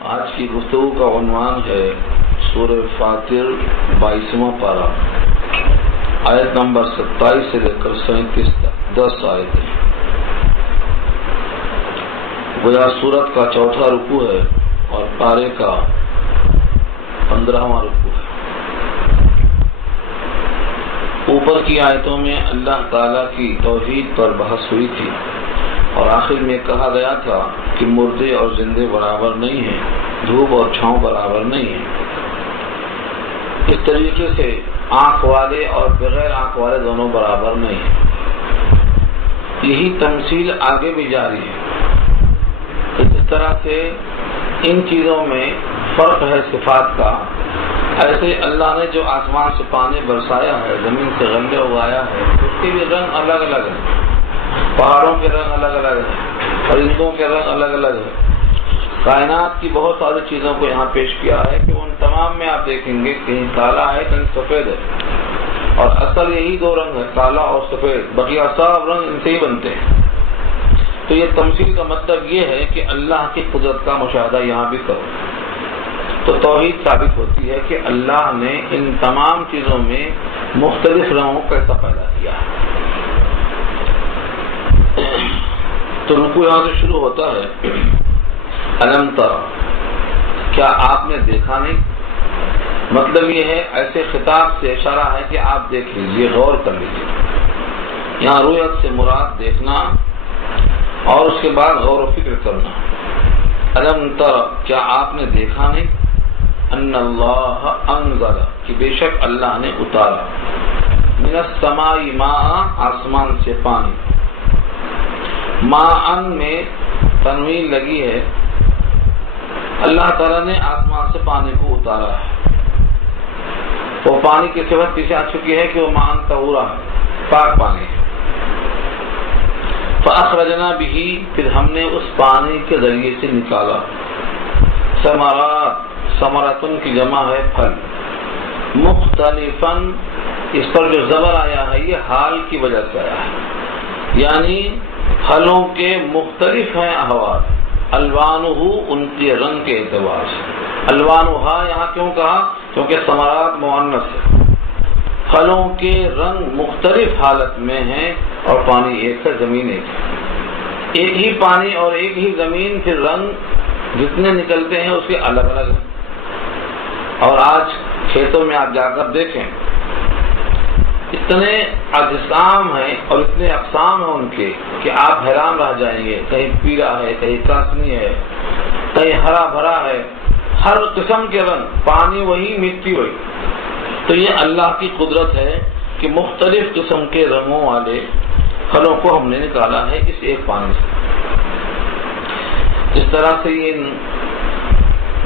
آج کی گفتگو کا عنوان ہے سورہ فاطر 22واں پارہ، آیت نمبر 27 سے لے کر 37 تک 10 آیتیں۔ گویا سورت کا چوتھا رکوع ہے اور پارے کا 15واں رکوع ہے۔ اوپر کی آیتوں میں اللہ تعالیٰ کی توحید پر بحث ہوئی تھی اور آخر میں کہا گیا تھا کہ مردے اور زندے برابر نہیں ہیں، دھوپ اور چھاؤں برابر نہیں ہیں۔ اس طریقے سے آنکھ والے اور بغیر آنکھ والے دونوں برابر نہیں ہیں۔ یہی تمثیل آگے بھی جاری ہے۔ اس طرح سے ان چیزوں میں فرق ہے صفات کا، ایسے اللہ نے جو آسمان سے پانی برسایا ہے، زمین سے غلے اگایا ہے، اس کے بھی رنگ الگ الگ ہیں، پہاڑوں کے رنگ الگ الگ ہیں، پرندوں کے رنگ الگ الگ ہیں۔ کائنات کی بہت ساری چیزوں کو یہاں پیش کیا ہے کہ ان تمام میں آپ دیکھیں گے کہیں کالا ہے کہیں سفید ہے، اور اصل یہی دو رنگ ہے، کالا اور سفید، بقیہ سب رنگ ان سے ہی بنتے ہیں۔ تو یہ تمثیل کا مطلب یہ ہے کہ اللہ کی قدرت کا مشاہدہ یہاں بھی کرو، تو توحید ثابت ہوتی ہے کہ اللہ نے ان تمام چیزوں میں مختلف رنگوں کو کیسا پیدا کیا ہے۔ تو رکوع یہاں سے شروع ہوتا ہے، الم تر، کیا آپ نے دیکھا نہیں؟ مطلب یہ ہے ایسے خطاب سے اشارہ ہے کہ آپ دیکھ لیجئے، غور کر لیجئے۔ یہاں رؤیت سے مراد دیکھنا اور اس کے بعد غور و فکر کرنا۔ الم تر، کیا آپ نے دیکھا نہیں؟ ان اللہ انزل، کہ بے شک اللہ نے اتارا، من السماء ماء، آسمان سے پانی۔ ماء میں تنوین لگی ہے، اللہ تعالیٰ نے آسمان سے پانی کو اتارا ہے۔ وہ پانی کی صفت پیچھے آ چکی ہے کہ وہ ماء طہورا ہے، پاک پانی ہے۔ فاخرجنا به، پھر ہم نے اس پانی کے ذریعے سے نکالا، ثمرات، ثمرتن کی جمع ہے پھل، مختلفاً، اس پر جو زبر آیا ہے یہ حال کی وجہ سے آیا ہے، یعنی پھلوں کے مختلف ہیں احوال، الوانہ، ان کے رنگ کے اعتبار سے۔ الوانہا یہاں کیوں کہا؟ کیونکہ ثمرات مؤنث ہے، پھلوں کے رنگ مختلف حالت میں ہیں اور پانی ایک ہے، زمین ایک ہے۔ ایک ہی پانی اور ایک ہی زمین، پھر رنگ جتنے نکلتے ہیں اس کے الگ الگ ہیں۔ اور آج کھیتوں میں آپ جا کر دیکھیں، اتنے اجسام ہیں اور اتنے اقسام ہیں ان کے کہ آپ حیران رہ جائیں گے، کہیں پیلا ہے، کہیں کاسنی ہے، کہیں ہرا بھرا ہے، ہر قسم کے رنگ، پانی وہی، مٹی وہی۔ تو یہ اللہ کی قدرت ہے کہ مختلف قسم کے رنگوں والے پھلوں کو ہم نے نکالا ہے اس ایک پانی سے۔ جس طرح سے یہ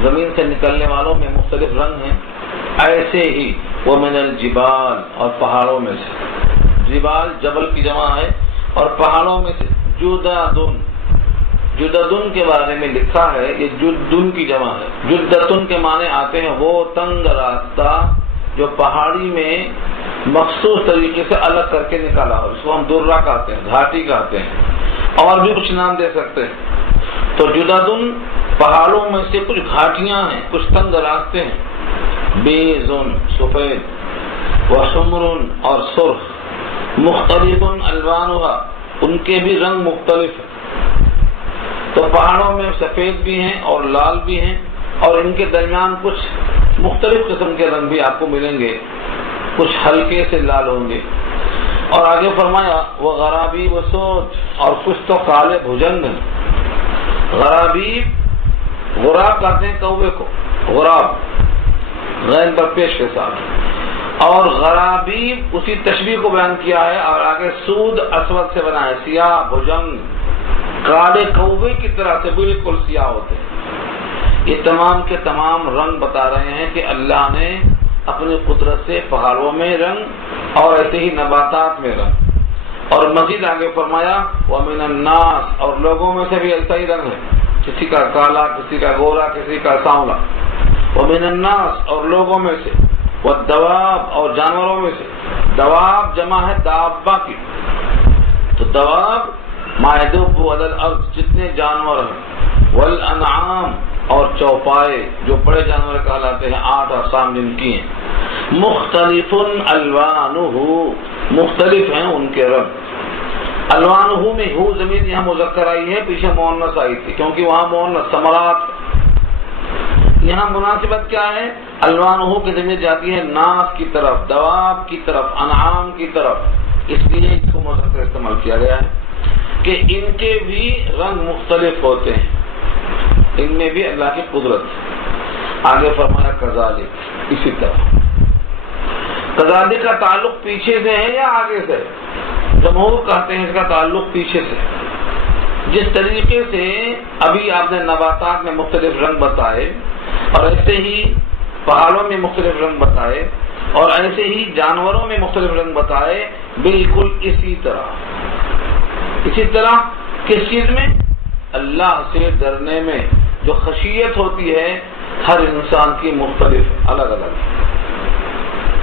زمین سے نکلنے والوں میں مختلف رنگ ہیں، ایسے ہی وہ من الجبال، اور پہاڑوں میں سے، جبال جبل کی جمع ہے، اور پہاڑوں میں سے جددن، جددن کے بارے میں لکھا ہے یہ جدن کی جمع ہے۔ جدتن کے معنی آتے ہیں وہ تنگ راستہ جو پہاڑی میں مخصوص طریقے سے الگ کر کے نکالا ہو، اس کو ہم درہ کہتے ہیں، گھاٹی کہتے ہیں، اور بھی کچھ نام دے سکتے ہیں۔ تو جددن پہاڑوں میں سے کچھ گھاٹیاں ہیں، کچھ تنگ راستے ہیں، بیزن، سفید، وحمرن، اور سرخ، مختلف الوانها، ان کے بھی رنگ مختلف ہیں۔ تو پہاڑوں میں سفید بھی ہیں اور لال بھی ہیں، اور ان کے درمیان کچھ مختلف قسم کے رنگ بھی آپ کو ملیں گے، کچھ ہلکے سے لال ہوں گے۔ اور آگے فرمایا وہ غرابی و سوچ، اور کچھ تو کالے بھجنگ ہیں۔ غرابی، غراب کہتے ہیں کوے کو، غراب غین پر پیش کے ساتھ، اور غرابی اسی تشبیہ کو بیان کیا ہے، اور آگے سود اسود سے بنا ہے، سیاہ بھجنگ، کالے کوے کی طرح سے بالکل سیاہ ہوتے ہیں۔ یہ تمام کے تمام رنگ بتا رہے ہیں کہ اللہ نے اپنی قدرت سے پہاڑوں میں رنگ اور ایسے ہی نباتات میں رنگ، اور مزید آگے فرمایا وَمِنَ النَّاسِ، اور لوگوں میں سے بھی ایسا ہی رنگ ہے، کسی کا کالا، کسی کا گورا، کسی کا سانولا۔ وَمِنَ النَّاسِ، اور لوگوں میں سے، وَالدَّوَابِ، اور جانوروں میں سے۔ دواب جمع ہے دابہ کی، تو دواب ما يدب علی الارض، جتنے جانور ہیں، والانعام، اور چوپائے جو بڑے جانور کہلاتے ہیں 8 اقسام جن کی ہیں. مختلف الوانہ مختلف ہیں ان کے رنگ. الوانہ میں ہو ضمیر یہاں مذکر آئی ہے، پیچھے مؤنث آئی تھی کیونکہ وہاں مؤنث ثمرات. یہاں مناسبت کیا ہے؟ الوانہ کی ضمیر جاتی ہے ناس کی طرف، دواب کی طرف، انعام کی طرف، اس لیے اس کو مذکر استعمال کیا گیا ہے کہ ان کے بھی رنگ مختلف ہوتے ہیں، ان میں بھی اللہ کی قدرت. آگے فرمایا کذالک، اسی طرح. کذالک کا تعلق پیچھے سے ہے یا آگے سے؟ جمہور کہتے ہیں اس کا تعلق پیچھے سے. جس طریقے سے ابھی آپ نے نباتات میں مختلف رنگ بتائے اور ایسے ہی پہاڑوں میں مختلف رنگ بتائے اور ایسے ہی جانوروں میں مختلف رنگ بتائے، بالکل اسی طرح کس چیز میں؟ اللہ سے ڈرنے میں. جو خشیت ہوتی ہے ہر انسان کی مختلف الگ الگ.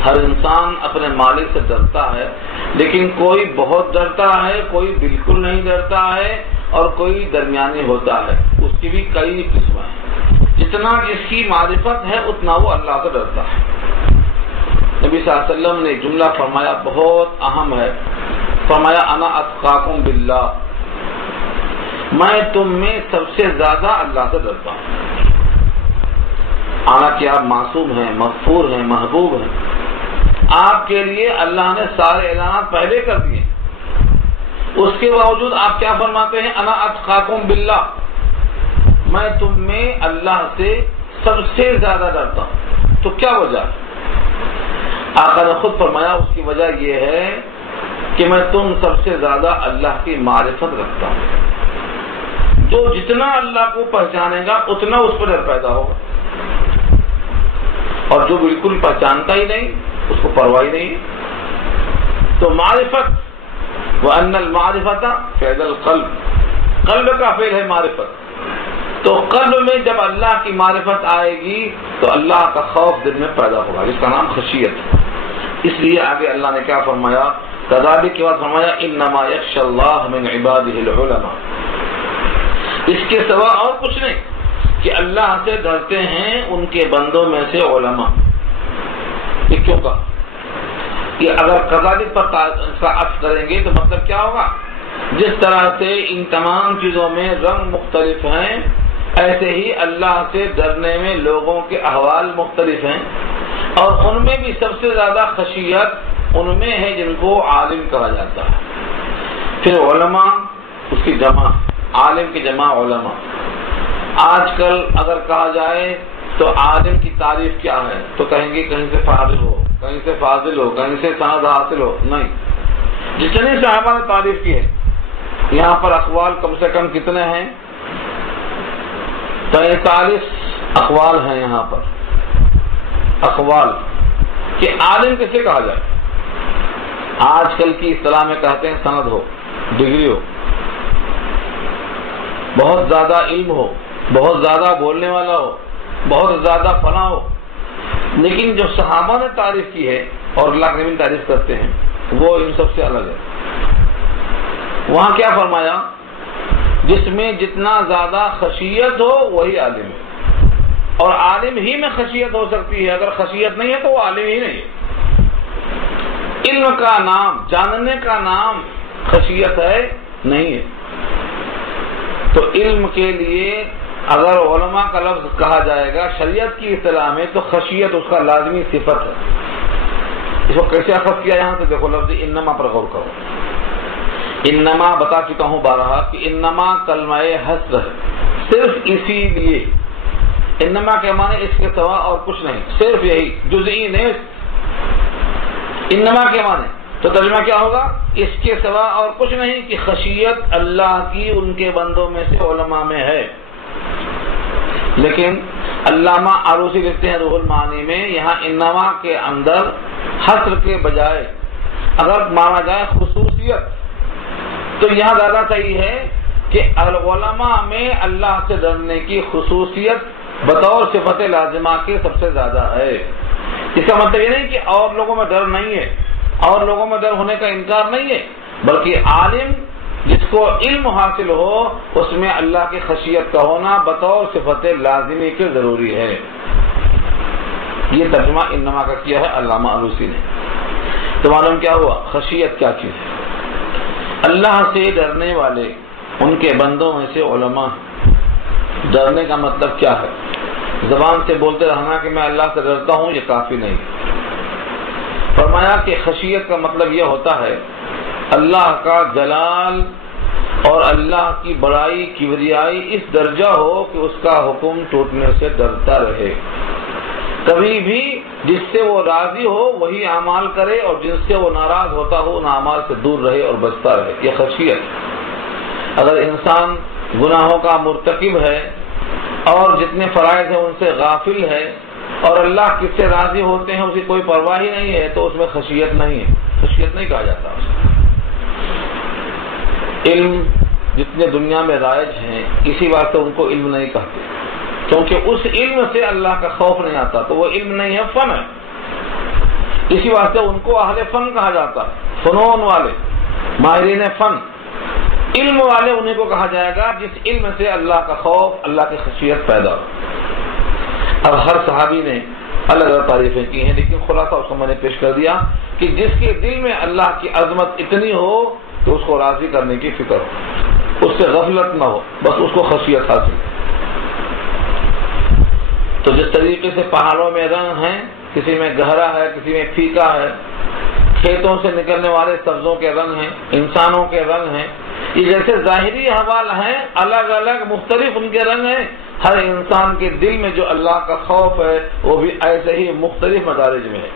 ہر انسان اپنے مالک سے ڈرتا ہے، لیکن کوئی بہت ڈرتا ہے، کوئی بالکل نہیں ڈرتا ہے اور کوئی درمیانی ہوتا ہے. اس کی بھی کئی قسمیں ہیں. جتنا جس کی معرفت ہے اتنا وہ اللہ سے ڈرتا ہے. نبی صلی اللہ علیہ وسلم نے جملہ فرمایا بہت اہم ہے، فرمایا انا اتقاکم باللہ، میں تم میں سب سے زیادہ اللہ سے ڈرتا ہوں. حالانکہ آپ معصوم ہیں، مغفور ہیں، محبوب ہیں، آپ کے لیے اللہ نے سارے اعلانات پہلے کر دیے، اس کے باوجود آپ کیا فرماتے ہیں؟ انا اتقاکم باللہ، میں تم میں اللہ سے سب سے زیادہ ڈرتا ہوں. تو کیا وجہ ہے؟ آقا نے خود فرمایا اس کی وجہ یہ ہے کہ میں تم سب سے زیادہ اللہ کی معرفت رکھتا ہوں. جو جتنا اللہ کو پہچانے گا اتنا اس پر ڈر پیدا ہوگا، اور جو بالکل پہچانتا ہی نہیں اس کو پرواہ ہی نہیں. تو معرفت، وَأَنَّ الْمَعْرِفَةَ فِعْلَ الْقَلْبِ، قلب کا فعل ہے معرفت. تو قلب میں جب اللہ کی معرفت آئے گی تو اللہ کا خوف دل میں پیدا ہوگا، جس کا نام خشیت. اس لیے آگے اللہ نے کیا فرمایا؟ کذالک کے بعد فرمایا انما یخشی اللہ من عبادہ العلماء. اس کے سوا اور کچھ نہیں کہ اللہ سے ڈرتے ہیں ان کے بندوں میں سے علماء. یہ کیوں کہا؟ کہ اگر کذالک پر اس کا عطف کریں گے تو مطلب کیا ہوگا؟ جس طرح سے ان تمام چیزوں میں رنگ مختلف ہیں، ایسے ہی اللہ سے ڈرنے میں لوگوں کے احوال مختلف ہیں، اور ان میں بھی سب سے زیادہ خشیت ان میں ہے جن کو عالم کہا جاتا ہے. پھر علماء اس کی جمع، عالم کی جمع علماء. آج کل اگر کہا جائے تو عالم کی تعریف کیا ہے تو کہیں گے کہیں سے فاضل ہو، کہیں سے فاضل ہو، کہیں سے سند حاصل ہو. نہیں، جتنے صحابہ نے تعریف کی ہے. یہاں پر اقوال کم سے کم کتنے ہیں؟ 43 اقوال ہیں یہاں پر. اقوال کہ عالم کسے کہا جائے. آج کل کی اصطلاح میں کہتے ہیں سند ہو، ڈگری ہو، بہت زیادہ علم ہو، بہت زیادہ بولنے والا ہو، بہت زیادہ فنا ہو. لیکن جو صحابہ نے تعریف کی ہے اور اللہ کے نبی تعریف کرتے ہیں وہ ان سب سے الگ ہے. وہاں کیا فرمایا؟ جس میں جتنا زیادہ خشیت ہو وہی عالم ہے. اور عالم ہی میں خشیت ہو سکتی ہے، اگر خشیت نہیں ہے تو وہ عالم ہی نہیں ہے. علم کا نام، جاننے کا نام خشیت ہے نہیں ہے. تو علم کے لیے اگر علماء کا لفظ کہا جائے گا شریعت کی اصطلاح میں تو خشیت اس کا لازمی صفت ہے. اس کو کیسے اخذ کیا؟ یہاں سے دیکھو لفظ انما پر غور کرو. انما بتا چکا ہوں بارہا کہ انما کلمہ حصر ہے، صرف اسی لیے. انما کے معنی اس کے سوا اور کچھ نہیں، صرف یہی جزئی نہیں. انما کے معنی تو ترجمہ کیا ہوگا؟ اس کے سوا اور کچھ نہیں کہ خشیت اللہ کی ان کے بندوں میں سے علماء میں ہے. لیکن علامہ آلوسی لکھتے ہیں روح المعانی میں، یہاں انما کے اندر حصر کے بجائے اگر مانا جائے خصوصیت تو یہاں زیادہ صحیح ہے کہ علماء میں اللہ سے ڈرنے کی خصوصیت بطور صفت لازمہ کے سب سے زیادہ ہے. اس کا مطلب یہ نہیں کہ اور لوگوں میں ڈر نہیں ہے، اور لوگوں میں ڈر ہونے کا انکار نہیں ہے، بلکہ عالم جس کو علم حاصل ہو اس میں اللہ کی خشیت کا ہونا بطور صفت لازمی کے ضروری ہے۔ یہ ترجمہ انما کا کیا ہے علامہ علوسی نے۔ تو معلوم کیا ہوا؟ خشیت کیا چیز ہے؟ اللہ سے ڈرنے والے ان کے بندوں میں سے علماء۔ ڈرنے کا مطلب کیا ہے؟ زبان سے بولتے رہنا کہ میں اللہ سے ڈرتا ہوں یہ کافی نہیں۔ فرمایا کہ خشیت کا مطلب یہ ہوتا ہے اللہ کا جلال اور اللہ کی بڑائی کبریائی اس درجہ ہو کہ اس کا حکم ٹوٹنے سے ڈرتا رہے، کبھی بھی جس سے وہ راضی ہو وہی اعمال کرے اور جن سے وہ ناراض ہوتا ہو ان اعمال سے دور رہے اور بچتا رہے، یہ خشیت۔ اگر انسان گناہوں کا مرتکب ہے اور جتنے فرائض ہیں ان سے غافل ہے اور اللہ کس سے راضی ہوتے ہیں اسے کوئی پرواہ ہی نہیں ہے تو اس میں خشیت نہیں ہے، خشیت نہیں کہا جاتا اسے۔ علم جتنے دنیا میں رائج ہیں اسی واسطے ان کو علم نہیں کہتے، کیونکہ اس علم سے اللہ کا خوف نہیں آتا، تو وہ علم نہیں ہے، فن ہے، اسی واسطے ان کو اہل فن کہا جاتا ہے، فنون والے، ماہرین فن۔ علم والے انہیں کو کہا جائے گا جس علم سے اللہ کا خوف، اللہ کی خشیت پیدا ہو۔ اب ہر صحابی نے الگ الگ تعریفیں کی ہیں، لیکن خلاصہ اس کو میں نے پیش کر دیا کہ جس کے دل میں اللہ کی عظمت اتنی ہو تو اس کو راضی کرنے کی فکر ہو، اس سے غفلت نہ ہو، بس اس کو خشیت حاصل۔ تو جس طریقے سے پہاڑوں میں رنگ ہیں، کسی میں گہرا ہے، کسی میں پھیکا ہے، کھیتوں سے نکلنے والے سبزوں کے رنگ ہیں، انسانوں کے رنگ ہیں، یہ جیسے ظاہری احوال ہیں الگ الگ مختلف ان کے رنگ ہیں، ہر انسان کے دل میں جو اللہ کا خوف ہے وہ بھی ایسے ہی مختلف مدارج میں ہے۔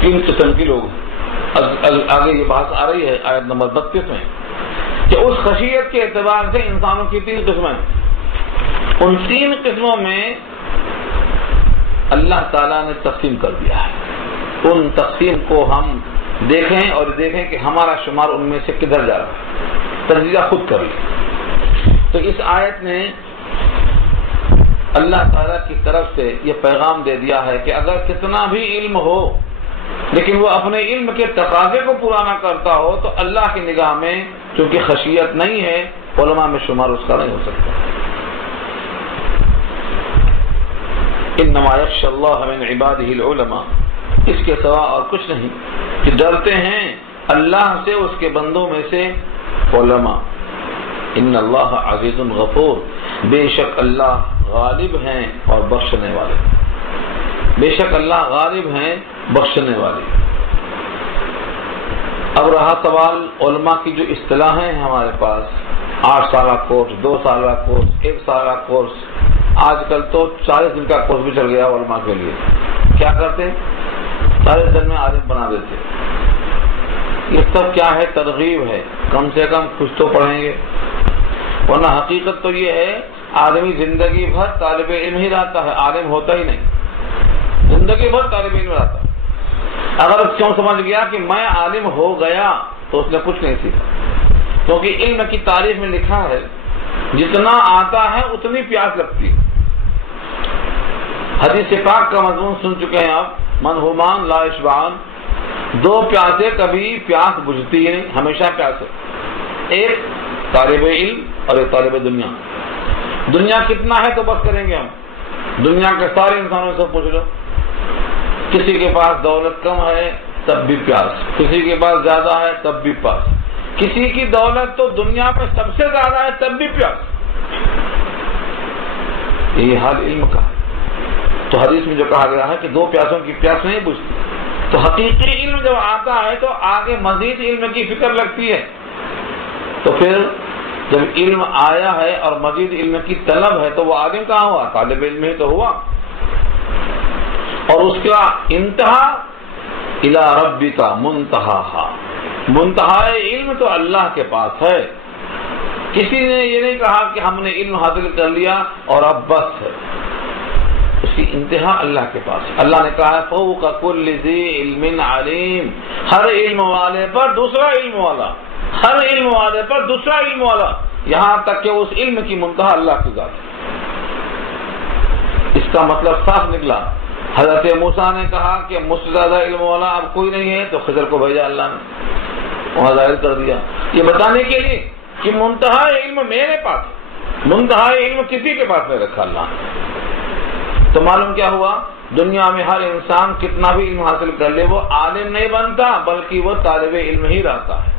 3 قسم کے لوگ ہیں، آگے یہ بات آ رہی ہے آیت نمبر 32 میں کہ اس خشیت کے اعتبار سے انسانوں کی 3 قسمیں ہیں۔ ان 3 قسموں میں اللہ تعالیٰ نے تقسیم کر دیا ہے، ان تقسیم کو ہم دیکھیں اور دیکھیں کہ ہمارا شمار ان میں سے کدھر جا رہا ہے، تجزیہ خود کر لیں۔ تو اس آیت نے اللہ تعالیٰ کی طرف سے یہ پیغام دے دیا ہے کہ اگر کتنا بھی علم ہو لیکن وہ اپنے علم کے تقاضے کو پورا نہ کرتا ہو تو اللہ کی نگاہ میں چونکہ خشیت نہیں ہے، علماء میں شمار اس کا نہیں ہو سکتا۔ انما یخشی اللہ من عبادہ العلماء، اس کے سوا اور کچھ نہیں کہ ڈرتے ہیں اللہ سے اس کے بندوں میں سے علماء۔ ان اللہ عزیز غفور، بے شک اللہ غالب ہیں اور بخشنے والے، بے شک اللہ غالب ہیں بخشنے والے۔ اب رہا سوال علماء کی جو اصطلاحیں ہیں ہمارے پاس، 8 سالہ کورس، 2 سالہ کورس، 1 سالہ کورس، آج کل تو 40 دن کا کورس بھی چل گیا علماء کے لیے۔ کیا کرتے ہیں؟ 40 دن میں عالم بنا دیتے۔ یہ سب کیا ہے؟ ترغیب ہے، کم سے کم کچھ تو پڑھیں گے، ورنہ حقیقت تو یہ ہے آدمی زندگی بھر طالب علم ہی رہتا ہے، عالم ہوتا ہی نہیں، زندگی بھر طالب علم رہتا ہے۔ اگر اس کیوں سمجھ گیا کہ میں عالم ہو گیا تو اس نے کچھ نہیں سیکھا، کیونکہ علم کی تعریف میں لکھا ہے جتنا آتا ہے اتنی پیاس لگتی ہے۔ حدیث پاک کا مضمون سن چکے ہیں آپ، منہومان لا یشبعان، 2 پیاسے کبھی پیاس بجھتی ہے، ہمیشہ پیاس ہے، ایک طالب علم اور ایک طالب دنیا۔ دنیا کتنا ہے تو بس کریں گے ہم، دنیا کے سارے انسانوں سے پوچھ لو، کسی کے پاس دولت کم ہے تب بھی پیاس، کسی کے پاس زیادہ ہے تب بھی پیاس، کسی کی دولت تو دنیا میں سب سے زیادہ ہے تب بھی پیاس۔ یہی حال علم کا ہے۔ تو حدیث میں جو کہا گیا ہے کہ 2 پیاسوں کی پیاس نہیں بجھتی، تو حقیقی علم جب آتا ہے تو آگے مزید علم کی فکر لگتی ہے۔ تو پھر جب علم آیا ہے اور مزید علم کی طلب ہے تو وہ عالم کہاں ہوا؟ طالب علم ہی تو ہوا۔ اور اس کا انتہا الی ربک منتہاہا، منتہا علم تو اللہ کے پاس ہے۔ کسی نے یہ نہیں کہا کہ ہم نے علم حاصل کر لیا اور اب بس ہے، اس کی انتہا اللہ کے پاس ہے۔ اللہ نے کہا فوق کل ذی علم علیم، ہر علم والے پر دوسرا علم والا، ہر علم والے پر دوسرا علم والا، یہاں تک کہ اس علم کی منتہا اللہ کی ذات ہے۔ اس کا مطلب صاف نکلا۔ حضرت موسیٰ نے کہا کہ مجھ سے زیادہ علم والا اب کوئی نہیں ہے، تو خضر کو بھیجا اللہ نے، وہاں ظاہر کر دیا، یہ بتانے کے لیے کہ منتہا علم میرے پاس، منتہا علم کسی کے پاس نہیں رکھا اللہ نے۔ تو معلوم کیا ہوا، دنیا میں ہر انسان کتنا بھی علم حاصل کر لے وہ عالم نہیں بنتا، بلکہ وہ طالب علم ہی رہتا ہے۔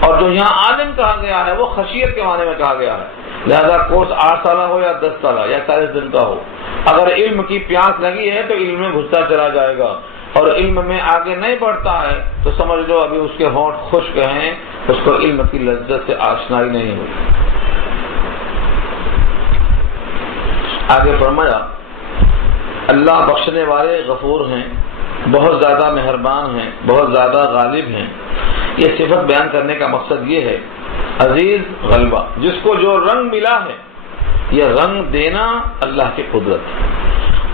اور جو یہاں عالم کہا گیا ہے وہ خشیت کے معنی میں کہا گیا ہے، لہذا کورس 8 سالہ ہو یا 10 سالہ یا 40 دن کا ہو، اگر علم کی پیاس لگی ہے تو علم میں گھستا چلا جائے گا، اور علم میں آگے نہیں بڑھتا ہے تو سمجھ لو ابھی اس کے ہونٹ خشک ہیں، اس کو علم کی لذت سے آشنائی نہیں ہوئی۔ آگے فرمایا اللہ بخشنے والے غفور ہیں، بہت زیادہ مہربان ہیں، بہت زیادہ غالب ہیں۔ یہ صفت بیان کرنے کا مقصد یہ ہے، عزیز غلبہ، جس کو جو رنگ ملا ہے یہ رنگ دینا اللہ کی قدرت ہے،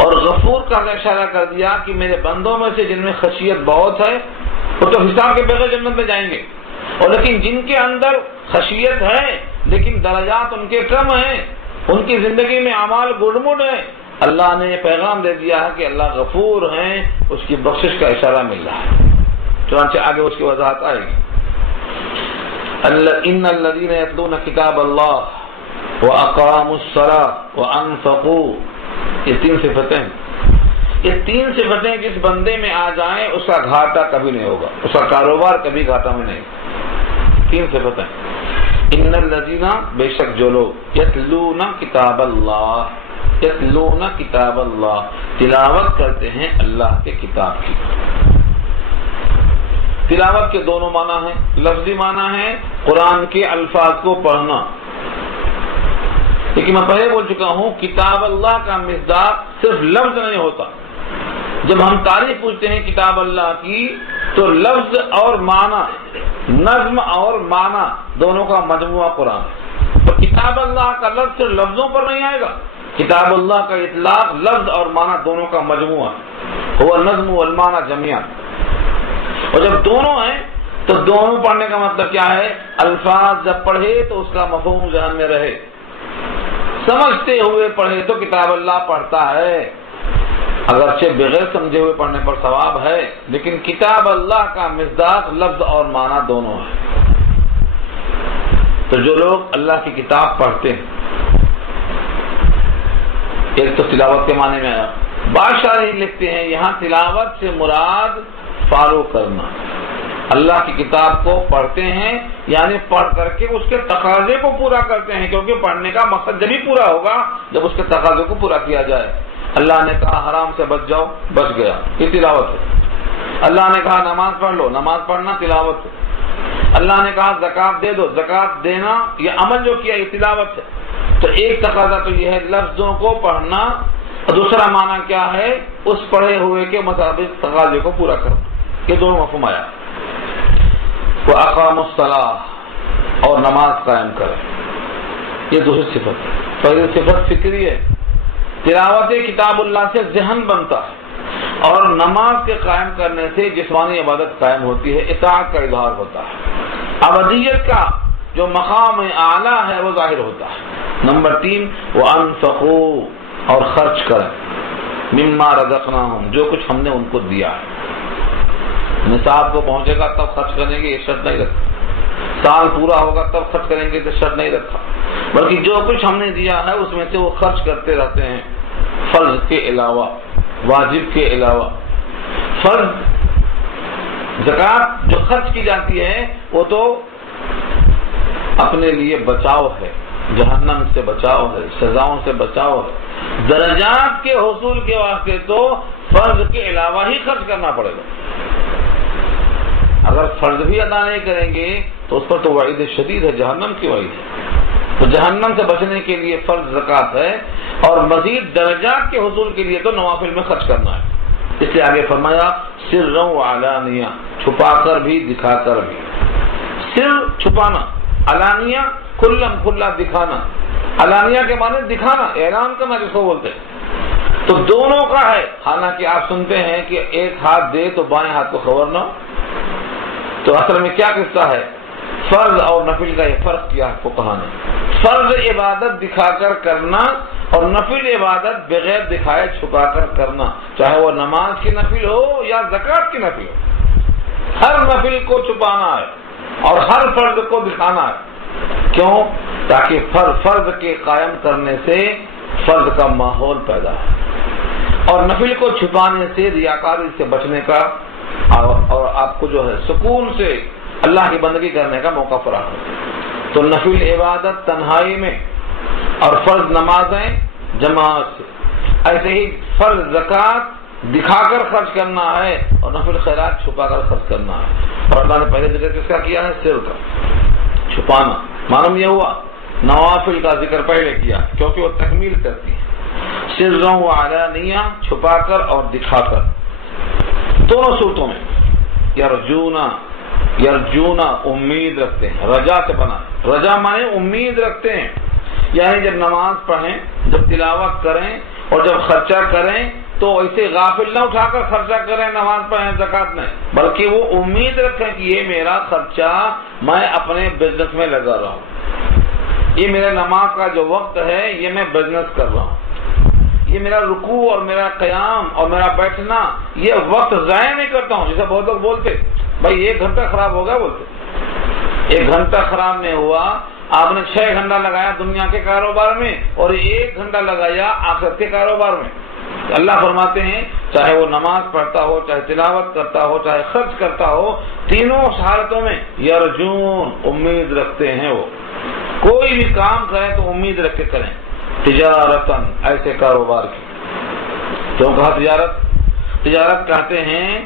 اور غفور کا اشارہ کر دیا کہ میرے بندوں میں سے جن میں خشیت بہت ہے وہ تو حساب کے بغیر جنت میں جائیں گے، اور لیکن جن کے اندر خشیت ہے لیکن درجات ان کے کم ہیں، ان کی زندگی میں اعمال گڑمڑ ہیں، اللہ نے یہ پیغام دے دیا ہے کہ اللہ غفور ہیں، اس کی بخشش کا اشارہ مل رہا ہے۔ چنانچہ آگے اس کی وضاحت آئے گی، ان الذین یتلون کتاب اللہ واقاموا الصلاۃ وانفقوا، یہ 3 صفتیں، یہ 3 صفتیں جس بندے میں آ جائیں اس کا گھاٹا کبھی نہیں ہوگا، اس کا کاروبار کبھی گھاٹا میں نہیں۔ 3 صفتیں، ان الذین، بے شک جو لوگ، یتلون کتاب اللہ، یتلون کتاب اللہ، تلاوت کرتے ہیں اللہ کے کتاب کی۔ تلاوت کے دونوں معنی ہیں، لفظی معنی ہے قرآن کے الفاظ کو پڑھنا، لیکن میں پہلے بول چکا ہوں کتاب اللہ کا مصداق صرف لفظ نہیں ہوتا۔ جب ہم تعریف پوچھتے ہیں کتاب اللہ کی تو لفظ اور معنی، نظم اور معنی دونوں کا مجموعہ قرآن ہے، تو کتاب اللہ کا لفظ صرف لفظوں پر نہیں آئے گا، کتاب اللہ کا اطلاق لفظ اور معنی دونوں کا مجموعہ ہے، وہ نظم والمعنی جميعا۔ اور جب دونوں ہیں تو دونوں پڑھنے کا مطلب کیا ہے، الفاظ جب پڑھے تو اس کا مفہوم ذہن میں رہے، سمجھتے ہوئے پڑھے تو کتاب اللہ پڑھتا ہے، اگرچہ بغیر سمجھے ہوئے پڑھنے پر ثواب ہے، لیکن کتاب اللہ کا مصداق لفظ اور معنی دونوں ہے۔ تو جو لوگ اللہ کی کتاب پڑھتے ہیں، ایک تو تلاوت کے معنی میں آیا، بادشاہ لکھتے ہیں یہاں تلاوت سے مراد فالو کرنا، اللہ کی کتاب کو پڑھتے ہیں یعنی پڑھ کر کے اس کے تقاضے کو پورا کرتے ہیں، کیونکہ پڑھنے کا مقصد جبھی پورا ہوگا جب اس کے تقاضے کو پورا کیا جائے۔ اللہ نے کہا حرام سے بچ جاؤ، بچ گیا، یہ تلاوت ہے۔ اللہ نے کہا نماز پڑھ لو، نماز پڑھنا تلاوت ہے۔ اللہ نے کہا زکوٰۃ دے دو، زکوٰۃ دینا، یہ عمل جو کیا یہ تلاوت ہے۔ تو ایک تقاضا تو یہ ہے لفظوں کو پڑھنا، اور دوسرا معنی کیا ہے، اس پڑھے ہوئے کے مطابق تقاضے کو پورا کرنا، یہ دونوں مفہوم آیا۔ وَأَقَامُوا الصَّلَاةَ، اور نماز قائم کریں، یہ دوسری صفت ہے۔ پہلی صفت فکری ہے، تلاوت کتاب اللہ سے ذہن بنتا ہے، اور نماز کے قائم کرنے سے جسمانی عبادت قائم ہوتی ہے، اطاعت کا اظہار ہوتا ہے، ابدیت کا جو مقام اعلیٰ ہے وہ ظاہر ہوتا ہے۔ نمبر 3 وَأَنفِقُوا، اور خرچ کریں، مما رزقناہم، جو کچھ ہم نے ان کو دیا ہے۔ نصاب کو پہنچے گا تب خرچ کریں گے یہ شرط نہیں رکھا، سال پورا ہوگا تب خرچ کریں گے تو شرط نہیں رکھا، بلکہ جو کچھ ہم نے دیا ہے اس میں سے وہ خرچ کرتے رہتے ہیں، فرض کے علاوہ، واجب کے علاوہ۔ فرض زکوٰۃ جو خرچ کی جاتی ہے وہ تو اپنے لیے بچاؤ ہے، جہنم سے بچاؤ ہے، سزاؤں سے بچاؤ ہے، درجات کے حصول کے واسطے تو فرض کے علاوہ ہی خرچ کرنا پڑے گا۔ اگر فرض بھی ادا نہیں کریں گے تو اس پر تو وعید شدید ہے، جہنم کی وعید ہے۔ تو جہنم سے بچنے کے لیے فرض زکوٰۃ ہے، اور مزید درجات کے حصول کے لیے تو نوافل میں خرچ کرنا ہے۔ اس لیے آگے فرمایا سرًا وعلانیہ، چھپا کر بھی دکھا کر بھی۔ سر چھپانا، علانیہ کھلم کھلا دکھانا، علانیہ کے معنی دکھانا، اعلان کرنا جس کو بولتے ہیں، تو دونوں کا ہے۔ حالانکہ آپ سنتے ہیں کہ ایک ہاتھ دے تو بائیں ہاتھ کو خبر نہ ہو، تو اصل میں کیا قصہ ہے، فرض اور نفل کا یہ فرق کیا ہے فقہا نے۔ فرض عبادت دکھا کر کرنا اور نفل عبادت بغیر دکھائے چھپا کر کرنا، چاہے وہ نماز کی نفل ہو یا زکوٰۃ کی نفل ہو، ہر نفل کو چھپانا ہے، اور ہر فرض کو دکھانا ہے. کیوں؟ تاکہ فرض کے قائم کرنے سے فرض کا ماحول پیدا ہے اور نفل کو چھپانے سے، ریاکاری سے بچنے کا اور آپ کو جو ہے سکون سے اللہ کی بندگی کرنے کا موقع فراہم ہے. تو نفل عبادت تنہائی میں اور فرض نمازیں جماعت سے. ایسے ہی فرض زکوٰۃ دکھا کر خرچ کرنا ہے اور نفل خیرات چھپا کر خرچ کرنا ہے. اور اللہ نے پہلے ذکر کس کا کیا ہے؟ سر کا، چھپانا. معلوم یہ ہوا نوافل کا ذکر پہلے کیا کیونکہ وہ تکمیل کرتی ہے. سرًا و علانیہ، چھپا کر اور دکھا کر، دونوں صورتوں میں. یرجونا امید رکھتے ہیں، رجا سے بنا. رجا مانے امید رکھتے ہیں، یعنی جب نماز پڑھیں، جب تلاوت کریں اور جب خرچہ کریں تو ایسے غافل نہ اٹھا کر خرچہ کریں، نماز پڑھیں، زکوٰۃ نہیں، بلکہ وہ امید رکھیں کہ یہ میرا خرچہ میں اپنے بزنس میں لگا رہا ہوں، یہ میرا نماز کا جو وقت ہے یہ میں بزنس کر رہا ہوں، یہ میرا رکوع اور میرا قیام اور میرا بیٹھنا یہ وقت ضائع نہیں کرتا ہوں. جیسے بہت لوگ بولتے بھائی 1 گھنٹہ خراب ہو گیا، بولتے 1 گھنٹہ خراب نہیں ہوا، آپ نے 6 گھنٹہ لگایا دنیا کے کاروبار میں اور 1 گھنٹہ لگایا آخرت کے کاروبار میں. اللہ فرماتے ہیں چاہے وہ نماز پڑھتا ہو، چاہے تلاوت کرتا ہو، چاہے خرچ کرتا ہو، تینوں حالتوں میں یرجون امید رکھتے ہیں. وہ کوئی بھی کام کریں تو امید رکھ کے کریں. تجارتاً، ایسے کاروبار کی. کیوں کہا تجارت؟ تجارت کہتے ہیں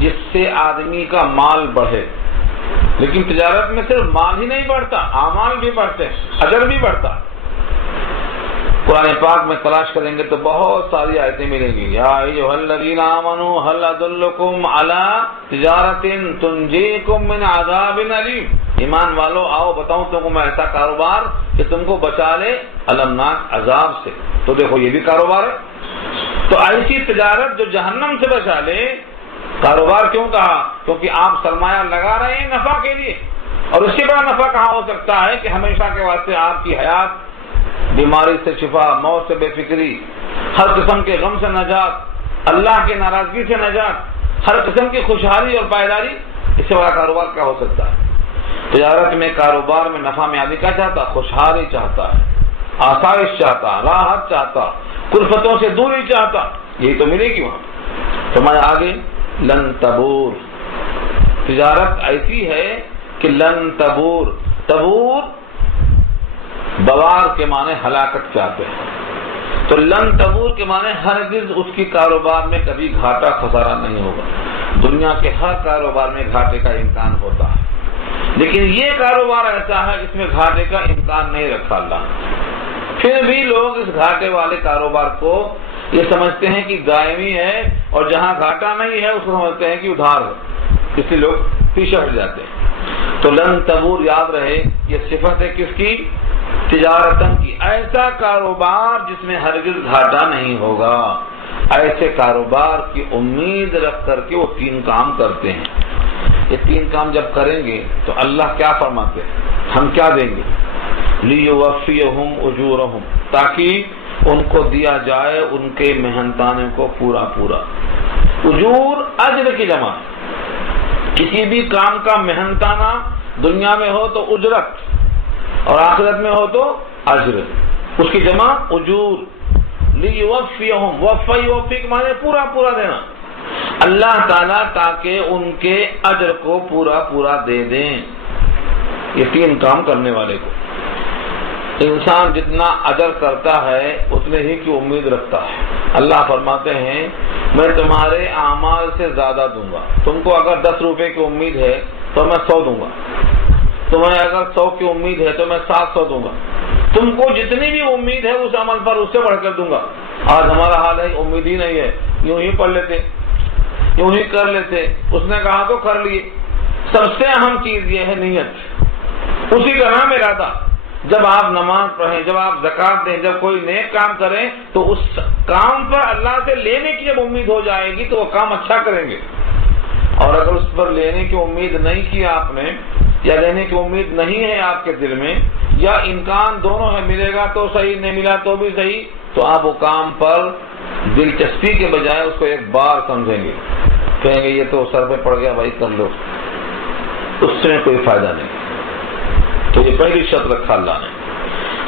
جس سے آدمی کا مال بڑھے. لیکن تجارت میں صرف مال ہی نہیں بڑھتا، اعمال بھی بڑھتے ہیں، اجر بھی بڑھتا. قرآن پاک میں تلاش کریں گے تو بہت ساری آیتیں ملیں گی. یا ایھا الذین آمنوا هل ادلکم علی تجارۃ تنجیکم من عذاب علیم. ایمان والو آؤ بتاؤں تم کو میں ایسا کاروبار کہ تم کو بچا لے المناک عذاب سے. تو دیکھو یہ بھی کاروبار ہے. تو ایسی تجارت جو جہنم سے بچا لے. کاروبار کیوں کہا؟ کیونکہ آپ سرمایہ لگا رہے ہیں نفع کے لیے، اور اس سے بڑا نفع کہاں ہو سکتا ہے کہ ہمیشہ کے واسطے آپ کی حیات، بیماری سے شفا، موت سے بے فکری، ہر قسم کے غم سے نجات، اللہ کی ناراضگی سے نجات، ہر قسم کی خوشحالی اور پائیداری. اس سے بڑا کاروبار کیا ہو سکتا ہے؟ تجارت میں، کاروبار میں نفع میں آدمی کیا چاہتا؟ خوشحالی چاہتا ہے، آسائش چاہتا، راحت چاہتا، کلفتوں سے دوری چاہتا. یہی تو ملے گی وہاں. تو میں آگے لن تبور. تجارت ایسی ہے کہ لن تبور. تبور بوار کے معنی ہلاکت چاہتے ہیں. تو لن تبور کے معنی ہرگز اس کی کاروبار میں کبھی گھاٹا خسارہ نہیں ہوگا. دنیا کے ہر کاروبار میں گھاٹے کا امکان ہوتا ہے، لیکن یہ کاروبار ایسا ہے جس میں گھاٹے کا امکان نہیں رکھا اللہ. پھر بھی لوگ اس گھاٹے والے کاروبار کو یہ سمجھتے ہیں کہ دائمی ہے، اور جہاں گھاٹا نہیں ہے اس کو سمجھتے ہیں کہ ادھار ہے، اس لیے لوگ پیچھے ہٹ جاتے ہیں. تو لن تبور یاد رہے یہ صفت ہے کس کی؟ تجارتن کی. ایسا کاروبار جس میں ہرگز گھاٹا نہیں ہوگا. ایسے کاروبار کی امید رکھ کر کے وہ 3 کام کرتے ہیں. یہ 3 کام جب کریں گے تو اللہ کیا فرماتے ہیں؟ ہم کیا دیں گے؟ لیوفیہم اجورہم، تاکہ ان کو دیا جائے ان کے محنتانے کو پورا پورا. اجور اجر کی جمع. کسی بھی کام کا محنتانہ دنیا میں ہو تو اجرت، اور آخرت میں ہو تو اجر، اس کی جمع اجور. لیوفیہم، وفی کے معنی پورا پورا دینا. اللہ تعالیٰ تاکہ ان کے اجر کو پورا پورا دے دیں. یہ 3 کام کرنے والے کو انسان جتنا اجر کرتا ہے اتنے ہی کی امید رکھتا ہے. اللہ فرماتے ہیں میں تمہارے اعمال سے زیادہ دوں گا. تم کو اگر 10 روپے کی امید ہے تو میں 100 دوں گا. تمہیں اگر 100 کی امید ہے تو میں 700 دوں گا. تم کو جتنی بھی امید ہے اس عمل پر اس سے بڑھ کر دوں گا. آج ہمارا حال ہے امید ہی نہیں ہے، یوں ہی پڑھ لیتے، یوں ہی کر لیتے. اس نے کہا تو کر لیے. سب سے اہم چیز یہ ہے نیت، اسی کا نام ارادہ. جب آپ نماز پڑھیں، جب آپ زکوٰۃ دیں، جب کوئی نیک کام کریں تو اس کام پر اللہ سے لینے کی جب امید ہو جائے گی تو وہ کام اچھا کریں گے. اور اگر اس پر لینے کی امید نہیں کی آپ نے، یا لینے کی امید نہیں ہے آپ کے دل میں، یا امکان دونوں ہے، ملے گا تو صحیح، نہیں ملا تو بھی صحیح، تو آپ وہ کام پر دلچسپی کے بجائے اس کو ایک بار سمجھیں گے، کہیں گے یہ تو سر پہ پڑ گیا بھائی کر لو. اس سے کوئی فائدہ نہیں. تو یہ پہلی شرط رکھا اللہ نے.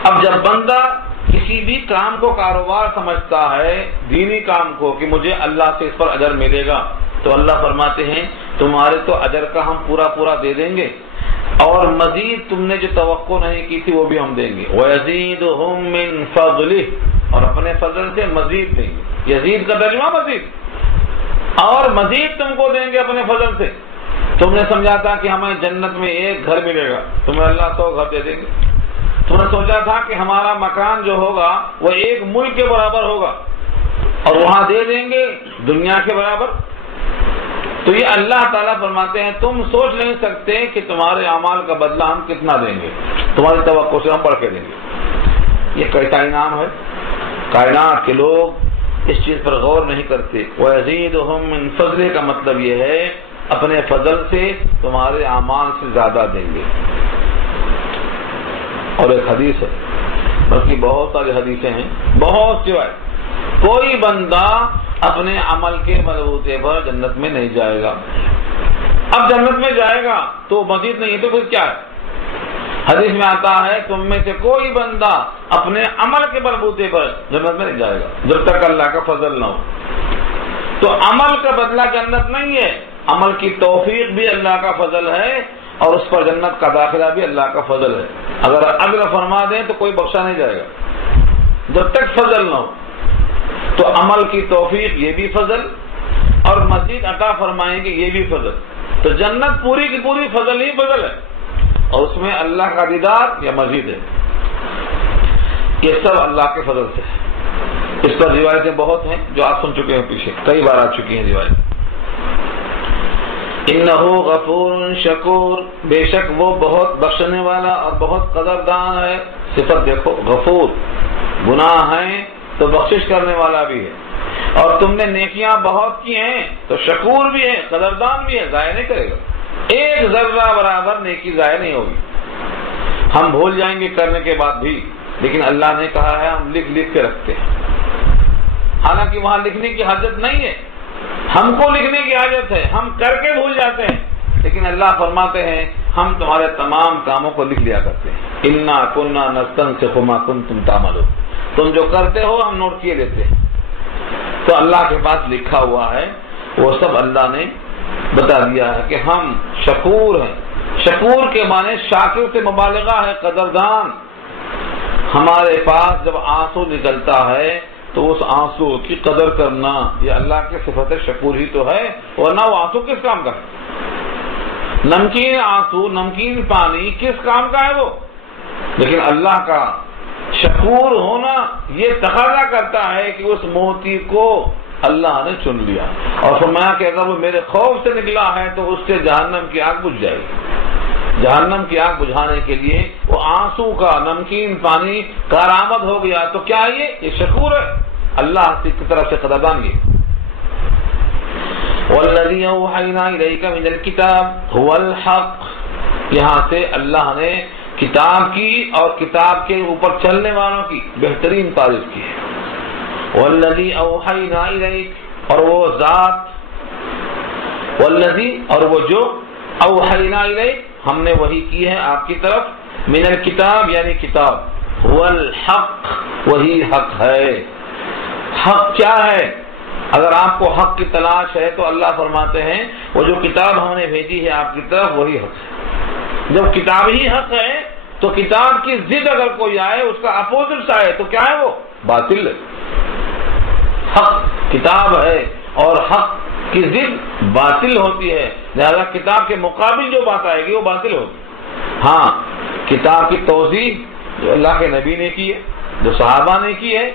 اب جب بندہ کسی بھی کام کو کاروبار سمجھتا ہے، دینی کام کو، کہ مجھے اللہ سے اس پر اجر ملے گا، تو اللہ فرماتے ہیں تمہارے تو اجر کا ہم پورا دے دیں گے، اور مزید تم نے جو توقع نہیں کی تھی وہ بھی ہم دیں گے. وَيَزِيدُهُم مِّن فَضْلِهِ، اور اپنے فضل سے مزید دیں گے. یزید کا ترجمہ مزید، اور مزید تم کو دیں گے اپنے فضل سے. تم نے سمجھا تھا کہ ہمیں جنت میں ایک گھر ملے گا، تمہیں اللہ 100 گھر دے دیں گے. تم نے سوچا تھا کہ ہمارا مکان جو ہوگا وہ ایک ملک کے برابر ہوگا، اور وہاں دے دیں گے دنیا کے برابر. تو یہ اللہ تعالیٰ فرماتے ہیں تم سوچ نہیں سکتے کہ تمہارے اعمال کا بدلہ ہم کتنا دیں گے، تمہاری توقع سے ہم بڑھ کے دیں گے. یہ کیسا انعام ہے؟ کائنات کے لوگ اس چیز پر غور نہیں کرتے. وَيَزِيدُهُم مِّن فَضْلِهِ کا مطلب یہ ہے اپنے فضل سے تمہارے اعمال سے زیادہ دیں گے. اور ایک حدیث ہے، بلکہ بہت ساری حدیثیں ہیں، بہت سوائے کوئی بندہ اپنے عمل کے بلبوتے پر جنت میں نہیں جائے گا. اب جنت میں جائے گا تو مزید نہیں ہے تو پھر کیا ہے؟ حدیث میں آتا ہے تم میں سے کوئی بندہ اپنے عمل کے بلبوتے پر جنت میں نہیں جائے گا جب تک اللہ کا فضل نہ ہو. تو عمل کا بدلہ جنت نہیں ہے، عمل کی توفیق بھی اللہ کا فضل ہے، اور اس پر جنت کا داخلہ بھی اللہ کا فضل ہے. اگر اجر فرما دیں تو کوئی بخشا نہیں جائے گا جب تک فضل نہ ہو. تو عمل کی توفیق یہ بھی فضل، اور مزید عطا فرمائیں گے یہ بھی فضل. تو جنت پوری کی پوری فضل ہی فضل ہے، اور اس میں اللہ کا دیدار یا مزید ہے. یہ سب اللہ کے فضل سے ہے. اس پر روایتیں بہت ہیں جو آپ سن چکے ہیں، پیچھے کئی بار آ چکی ہیں روایت. انہ غفور شکور، بے شک وہ بہت بخشنے والا اور بہت قدردان ہے. صفت دیکھو، غفور، گناہ ہیں تو بخشش کرنے والا بھی ہے، اور تم نے نیکیاں بہت کی ہیں تو شکور بھی ہے، قدردان بھی ہے، ضائع نہیں کرے گا. ایک ذرہ برابر نیکی ضائع نہیں ہوگی. ہم بھول جائیں گے کرنے کے بعد بھی، لیکن اللہ نے کہا ہے ہم لکھ کے رکھتے ہیں. حالانکہ وہاں لکھنے کی حاجت نہیں ہے، ہم کو لکھنے کی حاجت ہے، ہم کر کے بھول جاتے ہیں. لیکن اللہ فرماتے ہیں ہم تمہارے تمام کاموں کو لکھ لیا کرتے ہیں. انا کنا نستنسخ ما کنتم تعملون، تم جو کرتے ہو ہم نوٹ کیے لیتے ہیں. تو اللہ کے پاس لکھا ہوا ہے، وہ سب اللہ نے بتا دیا ہے کہ ہم شکور ہیں. شکور کے معنی شاکر سے مبالغہ ہے، قدردان. ہمارے پاس جب آنسو نکلتا ہے تو اس آنسو کی قدر کرنا یہ اللہ کے صفت شکور ہی تو ہے، ورنہ وہ آنسو کس کام کا ہے؟ نمکین آنسو، نمکین پانی کس کام کا ہے وہ؟ لیکن اللہ کا شکور ہونا یہ تقاضا کرتا ہے کہ اس موتی کو اللہ نے چن لیا اور فرمایا کہ اگر وہ میرے خوف سے نکلا ہے تو اس سے جہنم کی آگ بجھ جائے گی. جہنم کی آگ بجھانے کے لیے وہ آنسو کا نمکین پانی کارآمد ہو گیا. تو کیا یہ شکور ہے اللہ کی طرف سے قدردان. یہ والذی اوحینا الیک من الکتاب هو الحق، یہاں سے اللہ نے کتاب کی اور کتاب کے اوپر چلنے والوں کی بہترین تعریف کی ہے. والذی اوحینا الیک، اور وہ ذات، والذی اور وہ جو، اوحینا الیک ہم نے وحی کی ہے آپ کی طرف، من الکتاب یعنی کتاب، هو الحق وہی حق ہے. حق کیا ہے؟ اگر آپ کو حق کی تلاش ہے تو اللہ فرماتے ہیں وہ جو کتاب ہم نے بھیجی ہے آپ کی طرف وہی حق ہے. جب کتاب ہی حق ہے تو کتاب کی ضد اگر کوئی آئے، اس کا اپوزٹ آئے تو کیا ہے؟ وہ باطل ہے. حق کتاب ہے اور حق کی ضد باطل ہوتی ہے، لہذا کتاب کے مقابل جو بات آئے گی وہ باطل ہوگی. ہاں، کتاب کی توضیح جو اللہ کے نبی نے کی ہے، جو صحابہ نے کی ہے،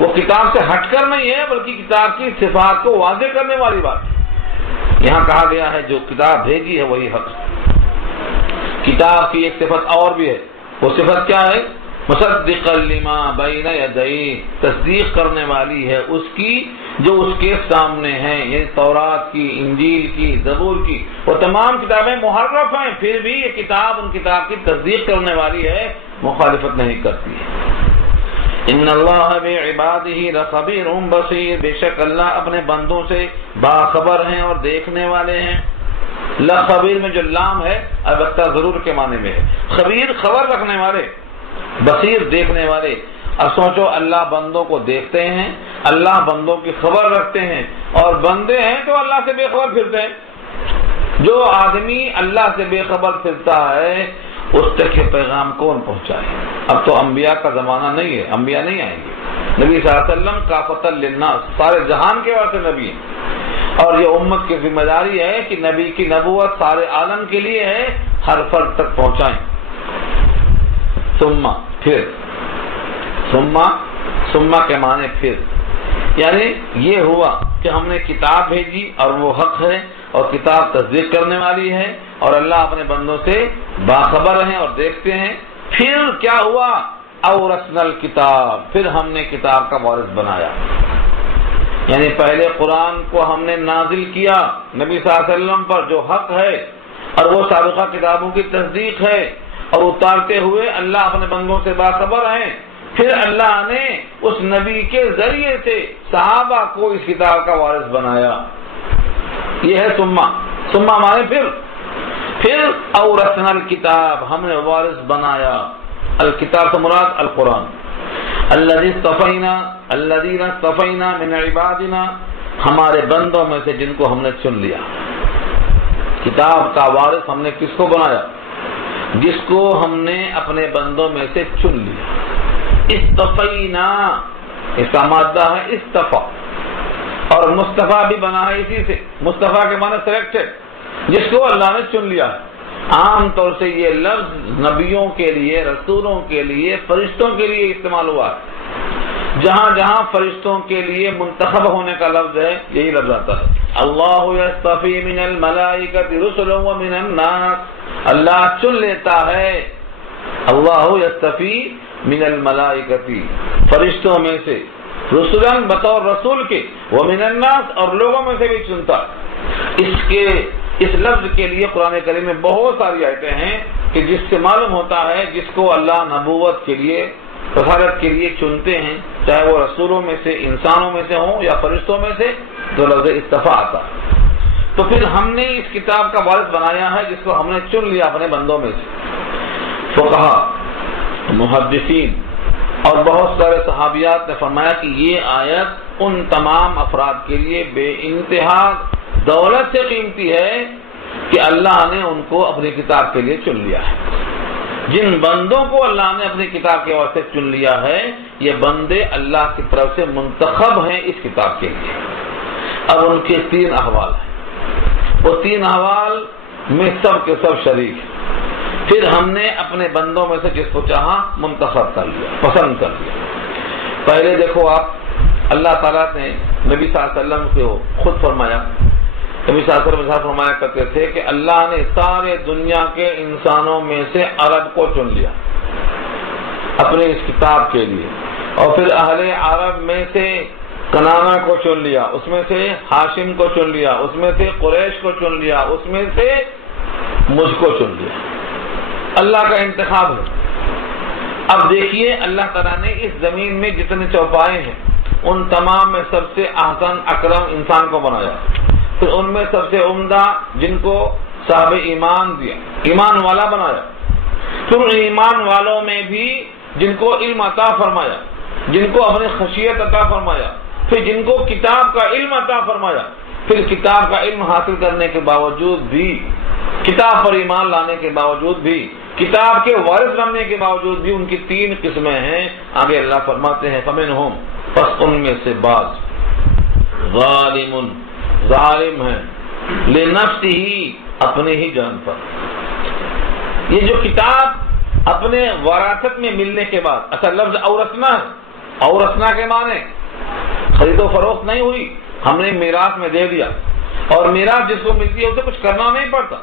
وہ کتاب سے ہٹ کر نہیں ہے بلکہ کتاب کی صفات کو واضح کرنے والی بات ہے. یہاں کہا گیا ہے جو کتاب بھیجی ہے وہی حق. کتاب کی ایک صفت اور بھی ہے، وہ صفت کیا ہے؟ مصدقا لما بین یدیہ، تصدیق کرنے والی ہے اس کی جو اس کے سامنے ہیں، یعنی تورات کی، انجیل کی، زبور کی. وہ تمام کتابیں محرف ہیں، پھر بھی یہ کتاب ان کتاب کی تصدیق کرنے والی ہے، مخالفت نہیں کرتی ہے. ان اللہ بعبادہ لخبیر بصیر، بے شک اللہ اپنے بندوں سے باخبر ہیں اور دیکھنے والے ہیں. لخبیر میں جو لام ہے البتہ ضرور کے معنی میں ہے. خبیر خبر رکھنے والے، بصیر دیکھنے والے. اب سوچو اللہ بندوں کو دیکھتے ہیں، اللہ بندوں کی خبر رکھتے ہیں، اور بندے ہیں تو اللہ سے بے خبر پھرتے ہیں. جو آدمی اللہ سے بے خبر پھرتا ہے اس تک یہ پیغام کون پہنچائے؟ اب تو انبیاء کا زمانہ نہیں ہے، انبیاء نہیں آئیں گے. نبی صلی اللہ علیہ وسلم کافۃ للناس، سارے جہان کے واسطے نبی ہیں، اور یہ امت کی ذمہ داری ہے کہ نبی کی نبوت سارے عالم کے لیے ہے، ہر فرد تک پہنچائیں. ثم پھر، ثم کے معنی پھر، یعنی یہ ہوا کہ ہم نے کتاب بھیجی اور وہ حق ہے اور کتاب تصدیق کرنے والی ہے، اور اللہ اپنے بندوں سے باخبر ہیں اور دیکھتے ہیں. پھر کیا ہوا؟ اورثنا الکتاب، پھر ہم نے کتاب کا وارث بنایا. یعنی پہلے قرآن کو ہم نے نازل کیا نبی صلی اللہ علیہ وسلم پر جو حق ہے اور وہ سابقہ کتابوں کی تصدیق ہے، اور اتارتے ہوئے اللہ اپنے بندوں سے باخبر ہیں. پھر اللہ نے اس نبی کے ذریعے سے صحابہ کو اس کتاب کا وارث بنایا. یہ ہے ثم مانے پھر اورثنا الکتاب، ہم نے وارث بنایا. الکتاب سے مراد القرآن. الذین اصطفینا من عبادنا، ہمارے بندوں میں سے جن کو ہم نے چن لیا. کتاب کا وارث ہم نے کس کو بنایا؟ جس کو ہم نے اپنے بندوں میں سے چن لیا. استفینا، اس کا مادہ ہے استفا، اور مصطفیٰ بھی بنا ہے اسی سے. مصطفیٰ کے معنی سلیکٹڈ، جس کو اللہ نے چن لیا. عام طور سے یہ لفظ نبیوں کے لیے، رسولوں کے لیے، فرشتوں کے لیے استعمال ہوا ہے. جہاں جہاں فرشتوں کے لیے منتخب ہونے کا لفظ ہے یہی لفظ آتا ہے. اللہ یصطفی من الملائکۃ رسلا ومن الناس، اللہ چن لیتا ہے. اللہ یصطفی من الملائکۃ، فرشتوں میں سے، رسولن بطور رسول کے، ومن الناس اور لوگوں میں سے بھی چنتا. اس لفظ کے لیے قرآن کریم میں بہت ساری آیتیں ہیں کہ جس سے معلوم ہوتا ہے جس کو اللہ نبوت کے لیے، رسالت کے لیے چنتے ہیں، چاہے وہ رسولوں میں سے، انسانوں میں سے ہوں یا فرشتوں میں سے، تو لفظ استفا آتا ہے. تو پھر ہم نے اس کتاب کا وارث بنایا ہے جس کو ہم نے چن لیا اپنے بندوں میں سے. فقہا، محدثین اور بہت سارے صحابیات نے فرمایا کہ یہ آیت ان تمام افراد کے لیے بے انتہا دولت سے قیمتی ہے کہ اللہ نے ان کو اپنی کتاب کے لیے چن لیا ہے. جن بندوں کو اللہ نے اپنی کتاب کے واسطے چن لیا ہے، یہ بندے اللہ کی طرف سے منتخب ہیں اس کتاب کے لیے. اب ان کے 3 احوال ہیں، وہ 3 احوال میں سب کے سب شریک ہیں. پھر ہم نے اپنے بندوں میں سے جس کو چاہا منتخب کر لیا، پسند کر لیا. پہلے دیکھو آپ، اللہ تعالیٰ نے نبی صلی اللہ علیہ وسلم کو خود فرمایا، نبی صلی اللہ علیہ وسلم فرمایا کرتے تھے کہ اللہ نے سارے دنیا کے انسانوں میں سے عرب کو چن لیا اپنے اس کتاب کے لیے، اور پھر اہل عرب میں سے کنانا کو چن لیا، اس میں سے ہاشم کو چن لیا، اس میں سے قریش کو چن لیا، اس میں سے مجھ کو چن لیا. اللہ کا انتخاب ہے. اب دیکھیے اللہ تعالیٰ نے اس زمین میں جتنے چوپائے ہیں ان تمام میں سب سے احسن اکرم انسان کو بنایا. پھر ان میں سب سے عمدہ جن کو صاحب ایمان دیا، ایمان والا بنایا. پھر ایمان والوں میں بھی جن کو علم عطا فرمایا، جن کو اپنی خشیت عطا فرمایا، پھر جن کو کتاب کا علم عطا فرمایا. پھر کتاب کا علم حاصل کرنے کے باوجود بھی، کتاب پر ایمان لانے کے باوجود بھی، کتاب کے وارث بننے کے باوجود بھی ان کی 3 قسمیں ہیں. آگے اللہ فرماتے ہیں فمنہم، پس ان میں سے بعض، ظالم ہے، لنفسہ، اپنے ہی جان پر. یہ جو کتاب اپنے وراثت میں ملنے کے بعد، اصل لفظ اورثنا ہے. اورثنا کے معنی خرید و فروخت نہیں ہوئی، ہم نے میراث میں دے دیا. اور میراث جس کو ملتی ہے اسے کچھ کرنا نہیں پڑتا.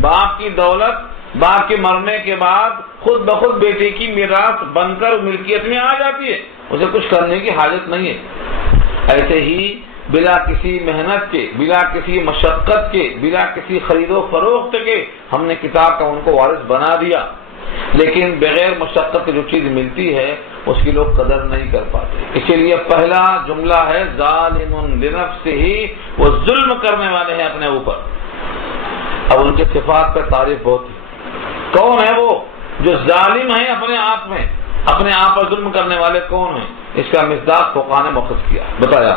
باپ کی دولت باپ کے مرنے کے بعد خود بخود بیٹے کی میراث بن کر ملکیت میں آ جاتی ہے، اسے کچھ کرنے کی حاجت نہیں ہے. ایسے ہی بلا کسی محنت کے، بلا کسی مشقت کے، بلا کسی خرید و فروخت کے ہم نے کتاب کا ان کو وارث بنا دیا. لیکن بغیر مشقت کی جو چیز ملتی ہے اس کی لوگ قدر نہیں کر پاتے. اسی لیے پہلا جملہ ہے ظالم لنفسہ، وہ ظلم کرنے والے ہیں اپنے اوپر. اب ان کے صفات پر تعریف بہت ہے. کون ہے وہ جو ظالم ہیں اپنے آپ میں، اپنے آپ پر ظلم کرنے والے کون ہیں؟ اس کا مصداق فقہاء نے مؤخذ کیا، بتایا.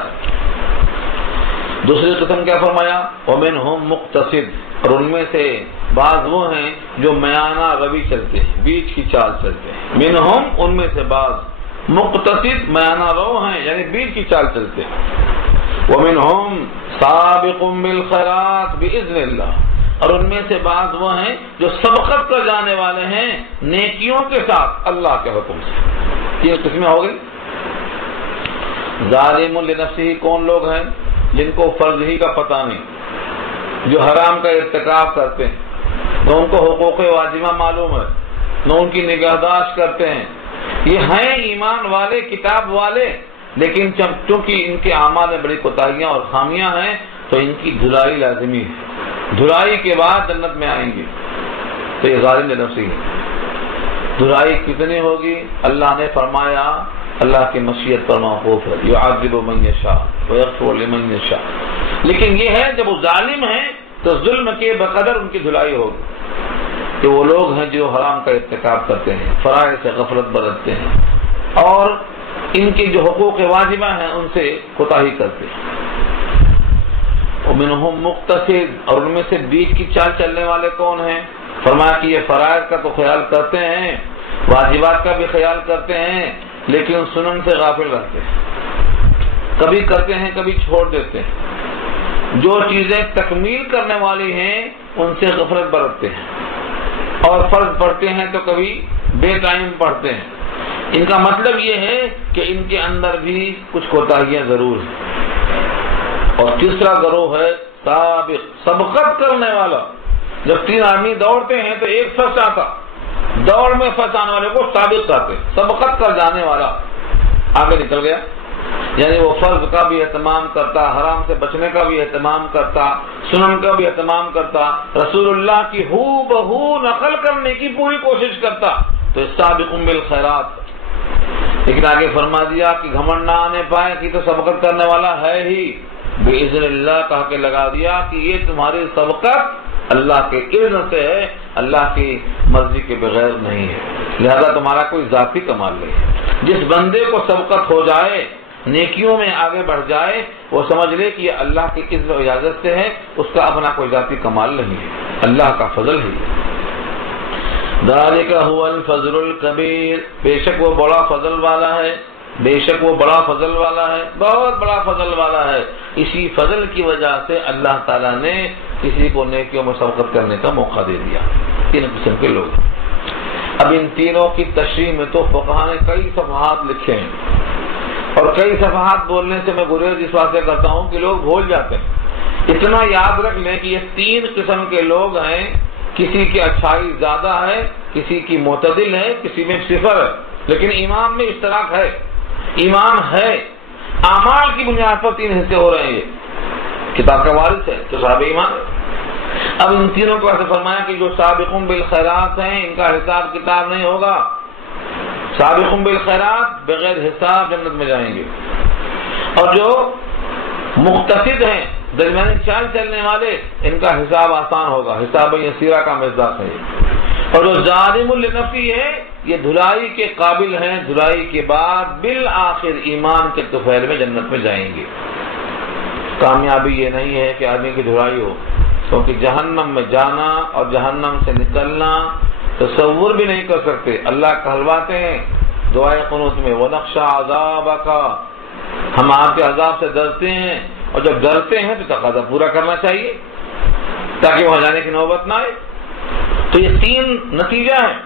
دوسری قسم کیا فرمایا؟ ومنہم مقتصد، اور ان میں سے بعض وہ ہیں جو میانہ روی چلتے ہیں، بیچ کی چال چلتے ہیں. منہم، ان میں سے بعض، مقتصد میانہ رو ہیں یعنی بیچ کی چال چلتے ہیں. ومنہم سابق بالخیرات باذن اللہ، اور ان میں سے بعض وہ ہیں جو سبقت کر جانے والے ہیں نیکیوں کے ساتھ اللہ کے حکم سے. یہ قسمیں ہو گئی. ظالم لنفسہ کون لوگ ہیں؟ جن کو فرض ہی کا پتہ نہیں، جو حرام کا ارتکاب کرتے ہیں، نہ ان کو حقوق واجبہ معلوم ہے، نہ ان کی نگہداشت کرتے ہیں. یہ ہیں ایمان والے، کتاب والے، لیکن چونکہ ان کے اعمال میں بڑی کوتاہیاں اور خامیاں ہیں تو ان کی دھلائی لازمی ہے. دھلائی کے بعد جنت میں آئیں گے. تو یہ ظالم لنفسہ ہے. دھلائی کتنی ہوگی؟ اللہ نے فرمایا اللہ کی مشیت پر موقوف ہے، یعذب من یشاء ویغفر لمن یشاء. لیکن یہ ہے جب وہ ظالم ہیں تو ظلم کے بقدر ان کی دھلائی ہوگی. کہ وہ لوگ ہیں جو حرام کا ارتکاب کرتے ہیں، فرائض سے غفلت برتتے ہیں اور ان کے جو حقوق واجبہ ہیں ان سے کوتاہی کرتے ہیں. ومنہم مقتصد، اور ان میں سے بیچ کی چال چلنے والے کون ہیں؟ فرمایا کہ یہ فرائض کا تو خیال کرتے ہیں، واجبات کا بھی خیال کرتے ہیں، لیکن سنن سے غافل رہتے ہیں. کبھی کرتے ہیں کبھی چھوڑ دیتے ہیں. جو چیزیں تکمیل کرنے والی ہیں ان سے غفلت برتتے ہیں، اور فرض پڑھتے ہیں تو کبھی بے ٹائم پڑھتے ہیں. ان کا مطلب یہ ہے کہ ان کے اندر بھی کچھ کوتاہیاں ضرور ہیں. اور تیسرا گروہ ہے سابق، سبقت کرنے والا. جب 3 آدمی دوڑتے ہیں تو ایک فرسٹ آتا، دوڑ میں فرسٹ آنے والے کو سابق کہتے ہیں. سبقت کر جانے والا آگے نکل گیا، یعنی وہ فرض کا بھی اہتمام کرتا، حرام سے بچنے کا بھی اہتمام کرتا، سنن کا بھی اہتمام کرتا، رسول اللہ کی ہو بہو نقل کرنے کی پوری کوشش کرتا. تو سابق بالخیرات. لیکن آگے فرما دیا کہ گھمنڈ نہ آنے پائے کہ تو سبقت کرنے والا ہے ہی، باذن اللہ کہا کے لگا دیا کہ یہ تمہاری سبقت اللہ کے اذن سے ہے، اللہ کی مرضی کے بغیر نہیں ہے، لہذا تمہارا کوئی ذاتی کمال نہیں ہے. جس بندے کو سبقت ہو جائے، نیکیوں میں آگے بڑھ جائے، وہ سمجھ لے کہ یہ اللہ کی اذن و اجازت سے ہے، اس کا اپنا کوئی ذاتی کمال نہیں ہے، اللہ کا فضل ہی ہے. ذالک هو الفضل الکبیر، بے شک وہ بڑا فضل والا ہے، بے شک وہ بڑا فضل والا ہے، بہت بڑا فضل والا ہے. اسی فضل کی وجہ سے اللہ تعالیٰ نے کسی کو نیکیوں میں سبقت کرنے کا موقع دے دیا. 3 قسم کے لوگ. اب ان تینوں کی تشریح میں تو فقہاء نے کئی صفحات لکھے ہیں، اور کئی صفحات بولنے سے میں گریز اس واسطے کرتا ہوں کہ لوگ بھول جاتے ہیں. اتنا یاد رکھ لیں کہ یہ 3 قسم کے لوگ ہیں. کسی کی اچھائی زیادہ ہے، کسی کی معتدل ہے، کسی میں 0 ہے، لیکن ایمان میں اشتراک ہے. ایمان ہے، اعمال کی بنیاد پر 3 حصے ہو رہے ہیں. یہ کتاب کا وارث ہے تو صاحب ایمان. اب ان تینوں کو ایسے فرمایا کہ جو سابقون بالخیرات ہیں ان کا حساب کتاب نہیں ہوگا. سابقون بالخیرات بغیر حساب جنت میں جائیں گے. اور جو مقتصد ہیں، درمیانی چال چلنے والے، ان کا حساب آسان ہوگا. حساب یسیرہ کا مزاج ہے. اور جو ظالم لنفسہ ہے یہ دھلائی کے قابل ہیں، دھلائی کے بعد بالآخر ایمان کے طفیل میں جنت میں جائیں گے. کامیابی یہ نہیں ہے کہ آدمی کی دھلائی ہو، کیونکہ جہنم میں جانا اور جہنم سے نکلنا تصور بھی نہیں کر سکتے. اللہ کہلواتے ہیں دعائے قنوت میں وَنَخْشَىٰ عَذَابَكَ، ہم آپ کے عذاب سے ڈرتے ہیں، اور جب ڈرتے ہیں تو تقاضا پورا کرنا چاہیے تاکہ وہاں جانے کی نوبت نہ آئے. تو یہ 3 نتیجہ ہیں.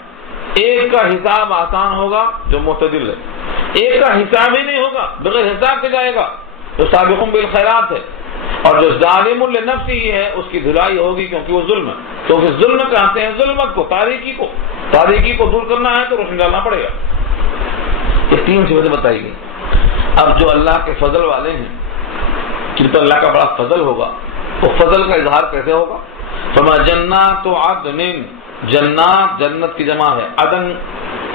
ایک کا حساب آسان ہوگا جو معتدل ہے، ایک کا حساب ہی نہیں ہوگا، بغیر حساب کے جائے گا جو سابقون بالخیرات ہے. اور جو ظالم لنفسہ ہے اس کی دھلائی ہوگی کیونکہ وہ ظلم ہے. تو پھر ظلم کہتے ہیں ظلمت کو، تاریکی کو دور کرنا ہے تو روشنی ڈالنا پڑے گا. یہ 3 چیزیں بتائی گئی. اب جو اللہ کے فضل والے ہیں جن پر اللہ کا بڑا فضل ہوگا، وہ فضل کا اظہار کیسے ہوگا؟ فرمایا جنات عدن، جنات جنت کی جمع ہے، عدن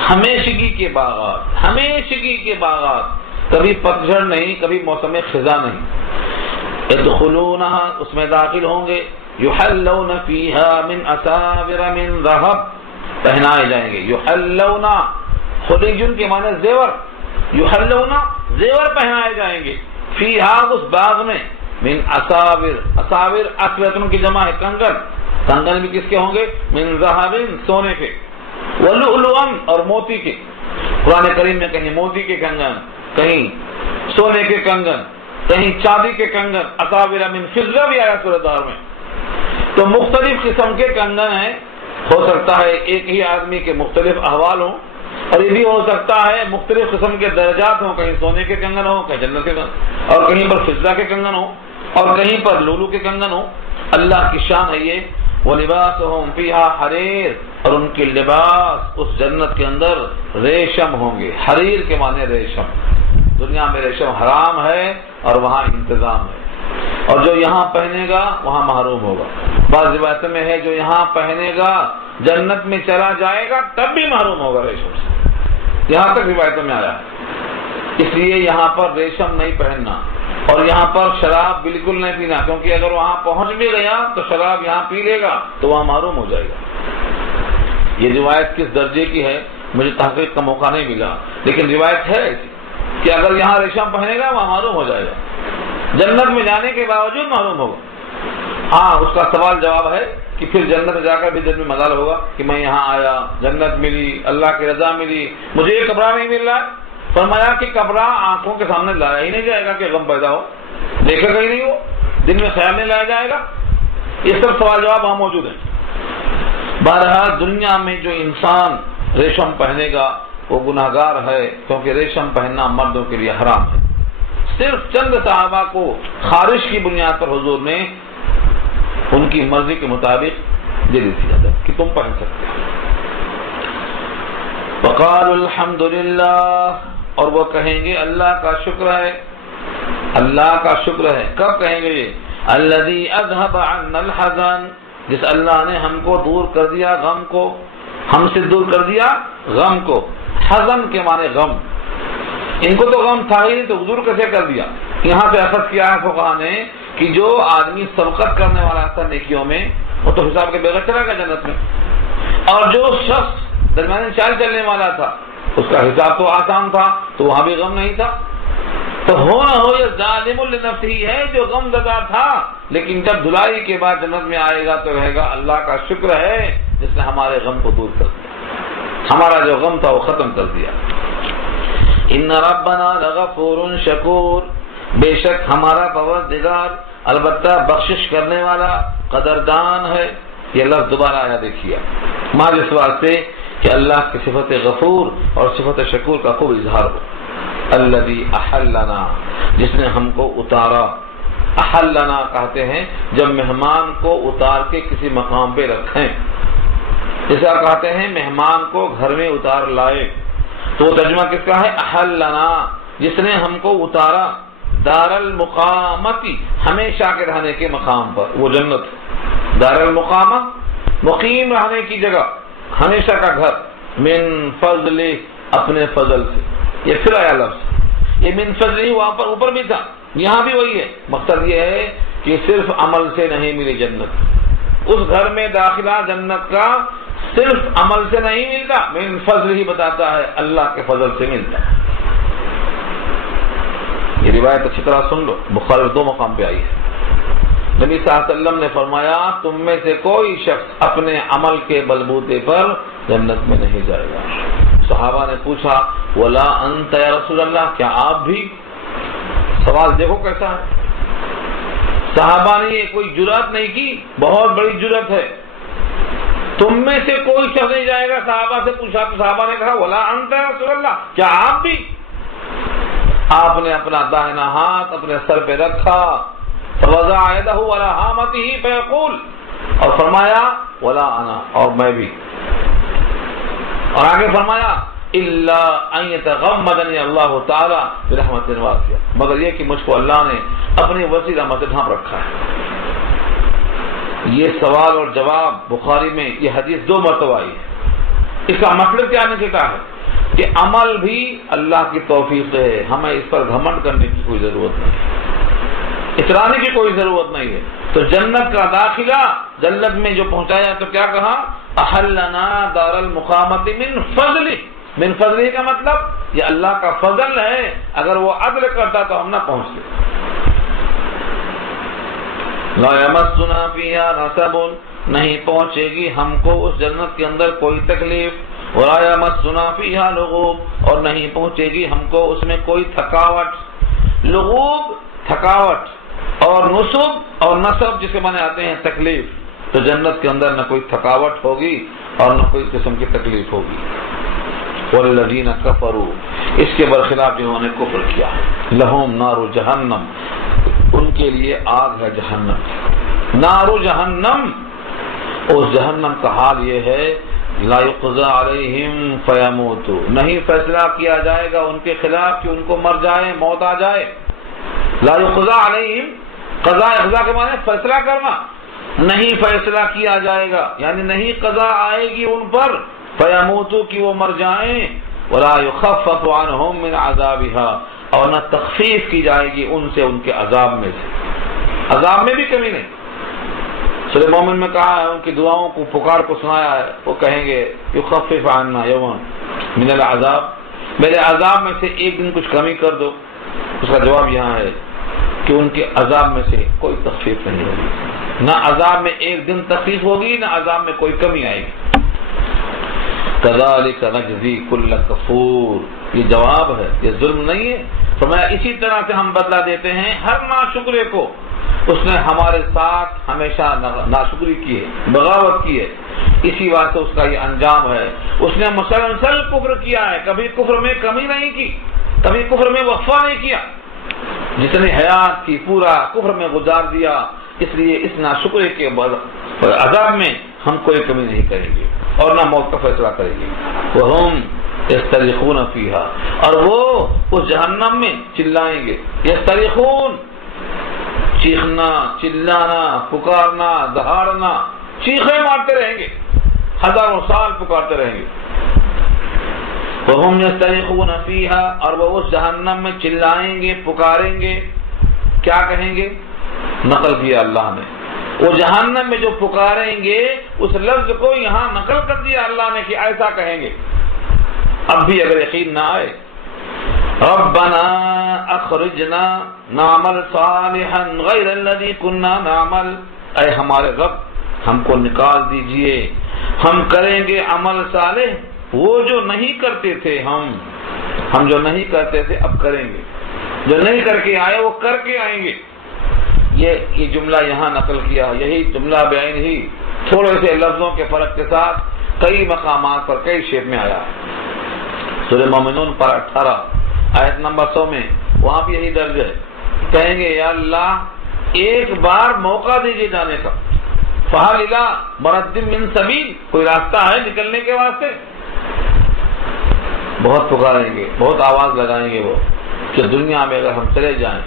ہمیشگی کے باغات، ہمیشگی کے باغات، کبھی پتجھڑ نہیں، کبھی موسم خزاں نہیں. ادخلونہا، اس میں داخل ہوں گے، یحلون فیہا من اساور من ذہب، پہنائے جائیں گے. یحلون خلیجن کے معنی زیور، یحلون زیور پہنائے جائیں گے، فیہا اس باغ میں، من اساور، اساور اسورتن کی جمع ہے کنگن، کنگن بھی کس کے ہوں گے؟ من ذہب سونے کے، ولؤلؤا اور موتی کے. قرآن کریم میں کہیں موتی کے کنگن، کہیں سونے کے کنگن، کہیں چاندی کے کنگن، اساور من فضہ بھی آیا سورۃ دار میں. تو مختلف قسم کے کنگن ہیں. ہو سکتا ہے ایک ہی آدمی کے مختلف احوال ہوں، اور یہ بھی ہو سکتا ہے مختلف قسم کے درجات ہوں، کہیں سونے کے کنگن ہوں، کہیں جنت کے کنگن، اور کہیں پر فضہ کے کنگن ہوں، اور کہیں پر لولو کے کنگن ہوں. اللہ کی شان ہے یہ. وَلِبَاسُهُمْ فِيهَا حَرِيرٌ، اور ان کے لباس اس جنت کے اندر ریشم ہوں گے. حریر کے معنی ریشم. دنیا میں ریشم حرام ہے اور وہاں انتظام ہے، اور جو یہاں پہنے گا وہاں محروم ہوگا. بعض روایتوں میں ہے جو یہاں پہنے گا جنت میں چلا جائے گا تب بھی محروم ہوگا ریشم سے. یہاں تک روایتوں میں آیا ہے. اس لیے یہاں پر ریشم نہیں پہننا، اور یہاں پر شراب بالکل نہیں پینا، کیونکہ اگر وہاں پہنچ بھی گیا تو شراب یہاں پی لے گا تو وہاں محروم ہو جائے گا. یہ روایت کس درجے کی ہے مجھے تحقیق کا موقع نہیں ملا، لیکن روایت ہے ایسی کہ اگر یہاں ریشم پہنے گا وہاں محروم ہو جائے گا، جنت میں جانے کے باوجود محروم ہوگا. ہاں اس کا سوال جواب ہے کہ پھر جنت جا کر بھی دل میں ملال ہوگا کہ میں یہاں آیا، جنت ملی، اللہ کی رضا ملی، مجھے یہ کپڑا نہیں مل رہا ہے. فرمایا کہ کپڑا آنکھوں کے سامنے لایا ہی نہیں جائے گا کہ غم پیدا ہو، دیکھے گا ہی نہیں، وہ دل میں خیال نہیں لایا جائے گا. یہ سب سوال جواب وہاں موجود ہیں. بہرحال دنیا میں جو انسان ریشم پہنے گا وہ گناہگار ہے، کیونکہ ریشم پہننا مردوں کے لیے حرام ہے. صرف چند صحابہ کو خارش کی بنیاد پر حضور نے ان کی مرضی کے مطابق دے دی تھی اجازت کہ تم پہن سکتے ہو. وقالوا الحمدللہ، اور وہ کہیں گے اللہ کا شکر ہے، اللہ کا شکر ہے. کب کہیں گے یہ؟ الذی اذهب عنا الحزن، جس اللہ نے ہم کو دور کر دیا غم کو، ہم سے دور کر دیا غم کو. حزن کے معنی غم. ان کو تو غم تھا ہی نہیں تو دور کیسے کر دیا؟ یہاں سے اخذ کیا ہے فقہا نے کہ جو آدمی سبقت کرنے والا تھا نیکیوں میں وہ تو حساب کے بغیر چلا گیا جنت میں، اور جو شخص درمیان چال چلنے والا تھا اس کا حساب تو آسان تھا تو وہاں بھی غم نہیں تھا. تو ہو نہ ہو یہ ظالم لنفسہ ہی ہے جو غم زدہ تھا، لیکن جب دھلائی کے بعد جنت میں آئے گا تو کہے گا اللہ کا شکر ہے جس نے ہمارے غم کو دور کر دیا، ہمارا جو غم تھا وہ ختم کر دیا. ان ربنا لغفور شکور، بے شک ہمارا پروردگار البتہ بخشش کرنے والا قدردان ہے. یہ لفظ دوبارہ آیا دیکھیے، محض اس واسطے کہ اللہ کی صفت غفور اور صفت شکور کا خوب اظہار ہو. الذی احلنا، جس نے ہم کو اتارا. احلنا کہتے ہیں جب مہمان کو اتار کے کسی مقام پہ رکھیں، جیسا کہتے ہیں مہمان کو گھر میں اتار لائے، تو ترجمہ کس کا ہے؟ احلنا، جس نے ہم کو اتارا دار المقامتی، ہمیشہ کے رہنے کے مقام پر، وہ جنت. دار المقامہ مقیم رہنے کی جگہ، ہمیشہ کا گھر. من فضل، اپنے فضل سے. یہ پھر آیا لفظ، یہ من فضل وہاں پر اوپر بھی تھا، یہاں بھی وہی ہے. مقصد یہ ہے کہ صرف عمل سے نہیں ملی جنت، اس گھر میں داخلہ جنت کا صرف عمل سے نہیں ملتا، من فضل ہی بتاتا ہے اللہ کے فضل سے ملتا ہے. یہ روایت اچھی طرح سن لو، بخاری 2 مقام پہ آئی ہے. نبی صلی اللہ علیہ وسلم نے فرمایا تم میں سے کوئی شخص اپنے عمل کے بلبوتے پر جنت میں نہیں جائے گا. صحابہ نے پوچھا ولا انت یا رسول اللہ، کیا آپ بھی؟ سوال دیکھو کیسا ہے. صحابہ نے یہ کوئی جرات نہیں کی، بہت بڑی جرات ہے. تم میں سے کوئی شخص نہیں جائے گا، صحابہ سے پوچھا تو صحابہ نے کہا ولا انت یا رسول اللہ، کیا آپ بھی؟ آپ نے اپنا داہنا ہاتھ اپنے سر پہ رکھا، فوضع یدہ علی ہامتہ فیقول، اور فرمایا ولا انا، اور میں بھی. اور آگے فرمایا الا ان یتغمدنی اللہ تعالی برحمت واسعہ، مگر یہ کہ مجھ کو اللہ نے اپنی وسیع رحمت سے ڈھانپ رکھا ہے. یہ سوال اور جواب بخاری میں یہ حدیث 2 مرتبہ آئی ہے. اس کا مطلب کیا نکلتا ہے کہ عمل بھی اللہ کی توفیق ہے، ہمیں اس پر گھمنڈ کرنے کی کوئی ضرورت نہیں. اترانے کی کوئی ضرورت نہیں ہے۔ تو جنت کا داخلہ جنت میں جو پہنچایا تو کیا کہا؟ احلنا دار المقامت من فضلہ۔ من فضلہ کا مطلب یہ اللہ کا فضل ہے، اگر وہ عدل کرتا تو ہم نہ پہنچتے۔ لا یمسنا فیہا نصب، نہیں پہنچے گی ہم کو اس جنت کے اندر کوئی تکلیف، ولا یمسنا فیہا لغوب، اور نہیں پہنچے گی ہم کو اس میں کوئی تھکاوٹ۔ لغوب تھکاوٹ، اور نصب اور نصب جسے مانے آتے ہیں تکلیف، تو جنت کے اندر نہ کوئی تھکاوٹ ہوگی اور نہ کوئی قسم کی تکلیف ہوگی۔ والذین کفروا، اس کے برخلاف جنہوں نے کفر کیا، لہم نار جہنم، ان کے لیے آگ ہے جہنم۔ نار جہنم، اس جہنم کا حال یہ ہے، لا یقضى علیہم فیموتوا، نہیں فیصلہ کیا جائے گا ان کے خلاف کہ ان کو مر جائے، موت آ جائے۔ لا یقضى علیہم، قضاء قضاء کے معنی فیصلہ کرنا، نہیں فیصلہ کیا جائے گا، یعنی نہیں قضا آئے گی ان پر، فیموتوا کہ وہ مر جائیں، ولا یخفف عنہم من عذابها، اور نہ تخفیف کی جائے گی ان سے ان کے عذاب میں سے، عذاب میں بھی کمی نہیں۔ سورہ مومن میں کہا ہے، ان کی دعاؤں کو پکار کو سنایا ہے، وہ کہیں گے یخفف عنا یوما من العذاب، میرے عذاب میں سے ایک دن کچھ کمی کر دو۔ اس کا جواب یہاں ہے کہ ان کے عذاب میں سے کوئی تخفیف نہیں ہوگی، نہ عذاب میں ایک دن تخفیف ہوگی، نہ عذاب میں کوئی کمی آئے گی۔ کذالک نجزی کل کفور، یہ جواب ہے، یہ ظلم نہیں ہے۔ فرمایا اسی طرح سے ہم بدلہ دیتے ہیں ہر ناشکرے کو، اس نے ہمارے ساتھ ہمیشہ ناشکری کی ہے، بغاوت کی ہے، اسی واسطے اس کا یہ انجام ہے۔ اس نے مسلسل کفر کیا ہے، کبھی کفر میں کمی نہیں کی، کبھی کفر میں وقفہ نہیں کیا، جتنے حیات کی پورا کفر میں گزار دیا۔ اس لیے اس ناشکرے کے عذاب میں ہم کوئی کمی نہیں کریں گے اور نہ موت کا فیصلہ کریں گے۔ وہم یسترخون فیہا، اور وہ اس جہنم میں چلائیں گے، یسترخون، چیخنا، چلانا، پکارنا، دہاڑنا، چیخیں مارتے رہیں گے، ہزاروں سال پکارتے رہیں گے۔ وہم یسترخون فیہا، اور وہ اس جہنم میں چلائیں گے، پکاریں گے، کیا کہیں گے؟ نقل کیا اللہ نے، وہ جہنم میں جو پکاریں گے اس لفظ کو یہاں نقل کر دیا اللہ نے کہ ایسا کہیں گے۔ اب بھی اگر یقین نہ آئے، ربنا اخرجنا نعمل صالحا غیر الذی کنا نعمل، اے ہمارے رب ہم کو نکال دیجئے، ہم کریں گے عمل صالح وہ جو نہیں کرتے تھے، ہم جو نہیں کرتے تھے اب کریں گے، جو نہیں کر کے آئے وہ کر کے آئیں گے۔ یہ جملہ یہاں نقل کیا، یہی جملہ بعین ہی تھوڑے سے لفظوں کے فرق کے ساتھ کئی مقامات پر کئی شیپ میں آیا۔ سورہ مومنون پر 18 آیت نمبر 100 میں وہاں بھی یہی درج ہے، کہیں گے یا اللہ ایک بار موقع دیجیے جانے کا، فہل الی مرد من سبیل، کوئی راستہ ہے نکلنے کے واسطے؟ بہت پکاریں گے، بہت آواز لگائیں گے وہ کہ دنیا میں اگر ہم چلے جائیں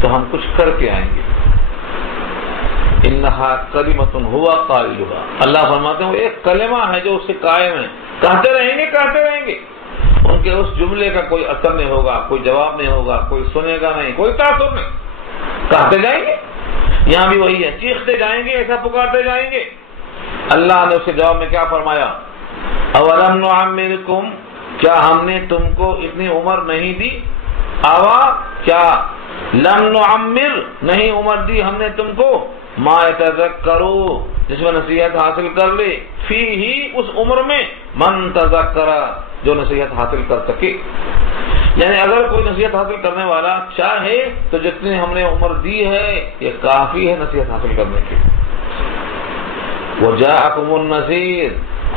تو ہم کچھ کر کے آئیں گے۔ انہا کلمۃ ہوا قائلھا، اللہ فرماتے ہیں وہ ایک کلمہ ہے جو اس سے قائم ہے، کہتے رہیں گے، ان کے اس جملے کا کوئی اثر نہیں ہوگا، کوئی جواب نہیں ہوگا، کوئی سنے گا نہیں، کوئی تاثر نہیں، کہتے جائیں گے۔ یہاں بھی وہی ہے، چیختے جائیں گے، ایسا پکارتے جائیں گے۔ اللہ نے اس کے جواب میں کیا فرمایا؟ اولم نعمرکم، کیا ہم نے تم کو اتنی عمر نہیں دی؟ آوا کیا لم نعمر، نہیں عمر دی ہم نے تم کو، ما یتذکروا، جس میں نصیحت حاصل کر لے، فی ہی اس عمر میں، من تذکر، جو نصیحت حاصل کر سکے۔ یعنی اگر کوئی نصیحت حاصل کرنے والا چاہے تو جتنی ہم نے عمر دی ہے یہ کافی ہے نصیحت حاصل کرنے کی۔ وجاءکم النذیر،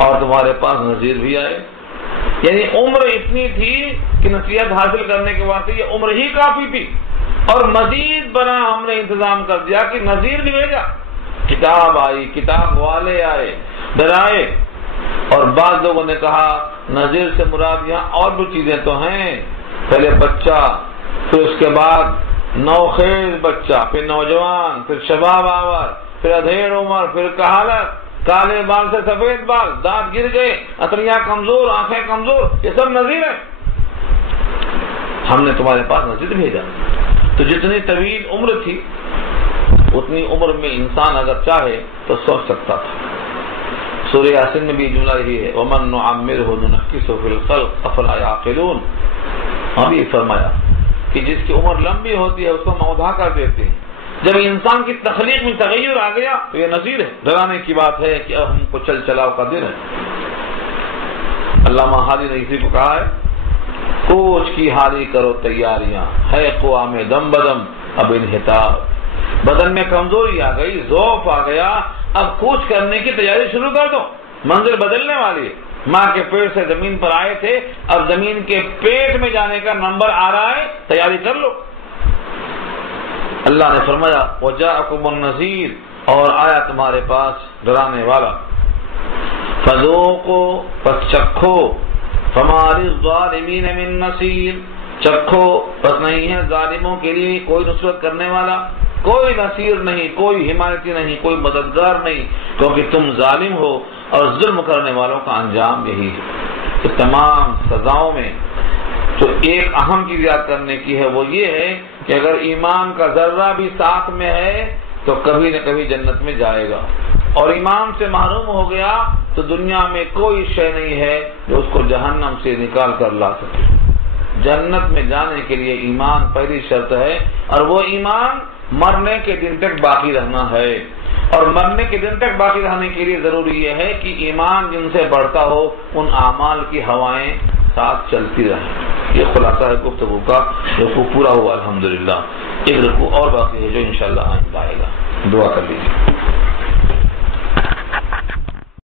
اور تمہارے پاس نذیر بھی آئے، یعنی عمر اتنی تھی کہ نصیحت حاصل کرنے کے واسطے یہ عمر ہی کافی تھی، اور مزید بنا ہم نے انتظام کر دیا کہ نذیر بھی بھیجا، کتاب آئی، کتاب والے آئے، ڈرائے۔ اور بعض لوگوں نے کہا نذیر سے مراد یہاں اور بھی چیزیں تو ہیں، پہلے بچہ، پھر اس کے بعد نوخیز بچہ، پھر نوجوان، پھر شباب آور، پھر ادھیڑ عمر، پھر کہالت، کالے بال سے سفید بال، دانت گر گئے، اتریاں کمزور، آنکھیں کمزور، یہ سب نذیر ہیں، ہم نے تمہارے پاس نذیر بھیجا۔ تو جتنی طویل عمر تھی اتنی عمر میں انسان اگر چاہے تو سوچ سکتا تھا. سورہ یاسین میں بھی جملہ رہی ہے وَمَن نُعَمِّرْهُ نُنَكِّسُهُ فِي الْخَلْقِ أَفَلَا يَعْقِلُونَ. ہم یہ فرمایا کہ جس کی عمر لمبی ہوتی ہے اس کو مودا کر دیتے ہیں. جب انسان کی تخلیق میں تغیر آ گیا تو یہ نذیر ہے، ڈرانے کی بات ہے کہ اب ہم کو چل چلاؤ کا دن ہے. علامہ حاجی نے اسی کو کہا ہے کوچ کی حالی کرو تیاریاں ہے قوام دم بدم اب انحطاط. بدن میں کمزوری آ گئی، ضعف آ گیا، اب کوچ کرنے کی تیاری شروع کر دو. منزل بدلنے والی ہے. ماں کے پیٹ سے زمین پر آئے تھے، اب زمین کے پیٹ میں جانے کا نمبر آ رہا ہے، تیاری کر لو. اللہ نے فرمایا وَجَاءَكُمُ النَّذِيرُ، اور آیا تمہارے پاس ڈرانے والا. فَذُوقُوا، پس چکھو، فَمَا لِلظَّالِمِينَ مِن نَّصِيرٍ، چکھو پس نہیں ہے ظالموں کے لیے کوئی نصرت کرنے والا، کوئی نصیر نہیں، کوئی حمایتی نہیں، کوئی مددگار نہیں، کیونکہ تم ظالم ہو اور ظلم کرنے والوں کا انجام یہی ہے. تو تمام سزاؤں میں تو ایک اہم چیز یاد کرنے کی ہے، وہ یہ ہے کہ اگر ایمان کا ذرہ بھی ساتھ میں ہے تو کبھی نہ کبھی جنت میں جائے گا، اور ایمان سے محروم ہو گیا تو دنیا میں کوئی شے نہیں ہے جو اس کو جہنم سے نکال کر لا سکے. جنت میں جانے کے لیے ایمان پہلی شرط ہے، اور وہ ایمان مرنے کے دن تک باقی رہنا ہے. اور مرنے کے دن تک باقی رہنے کے لیے ضروری یہ ہے کہ ایمان جن سے بڑھتا ہو ان اعمال کی ہوائیں ساتھ چلتی رہیں. یہ خلاصہ ہے گفتگو کا. رکوع پورا ہوا الحمدللہ. ایک رکوع اور باقی ہے جو انشاءاللہ آئندہ آئے گا. دعا کر لیجیے.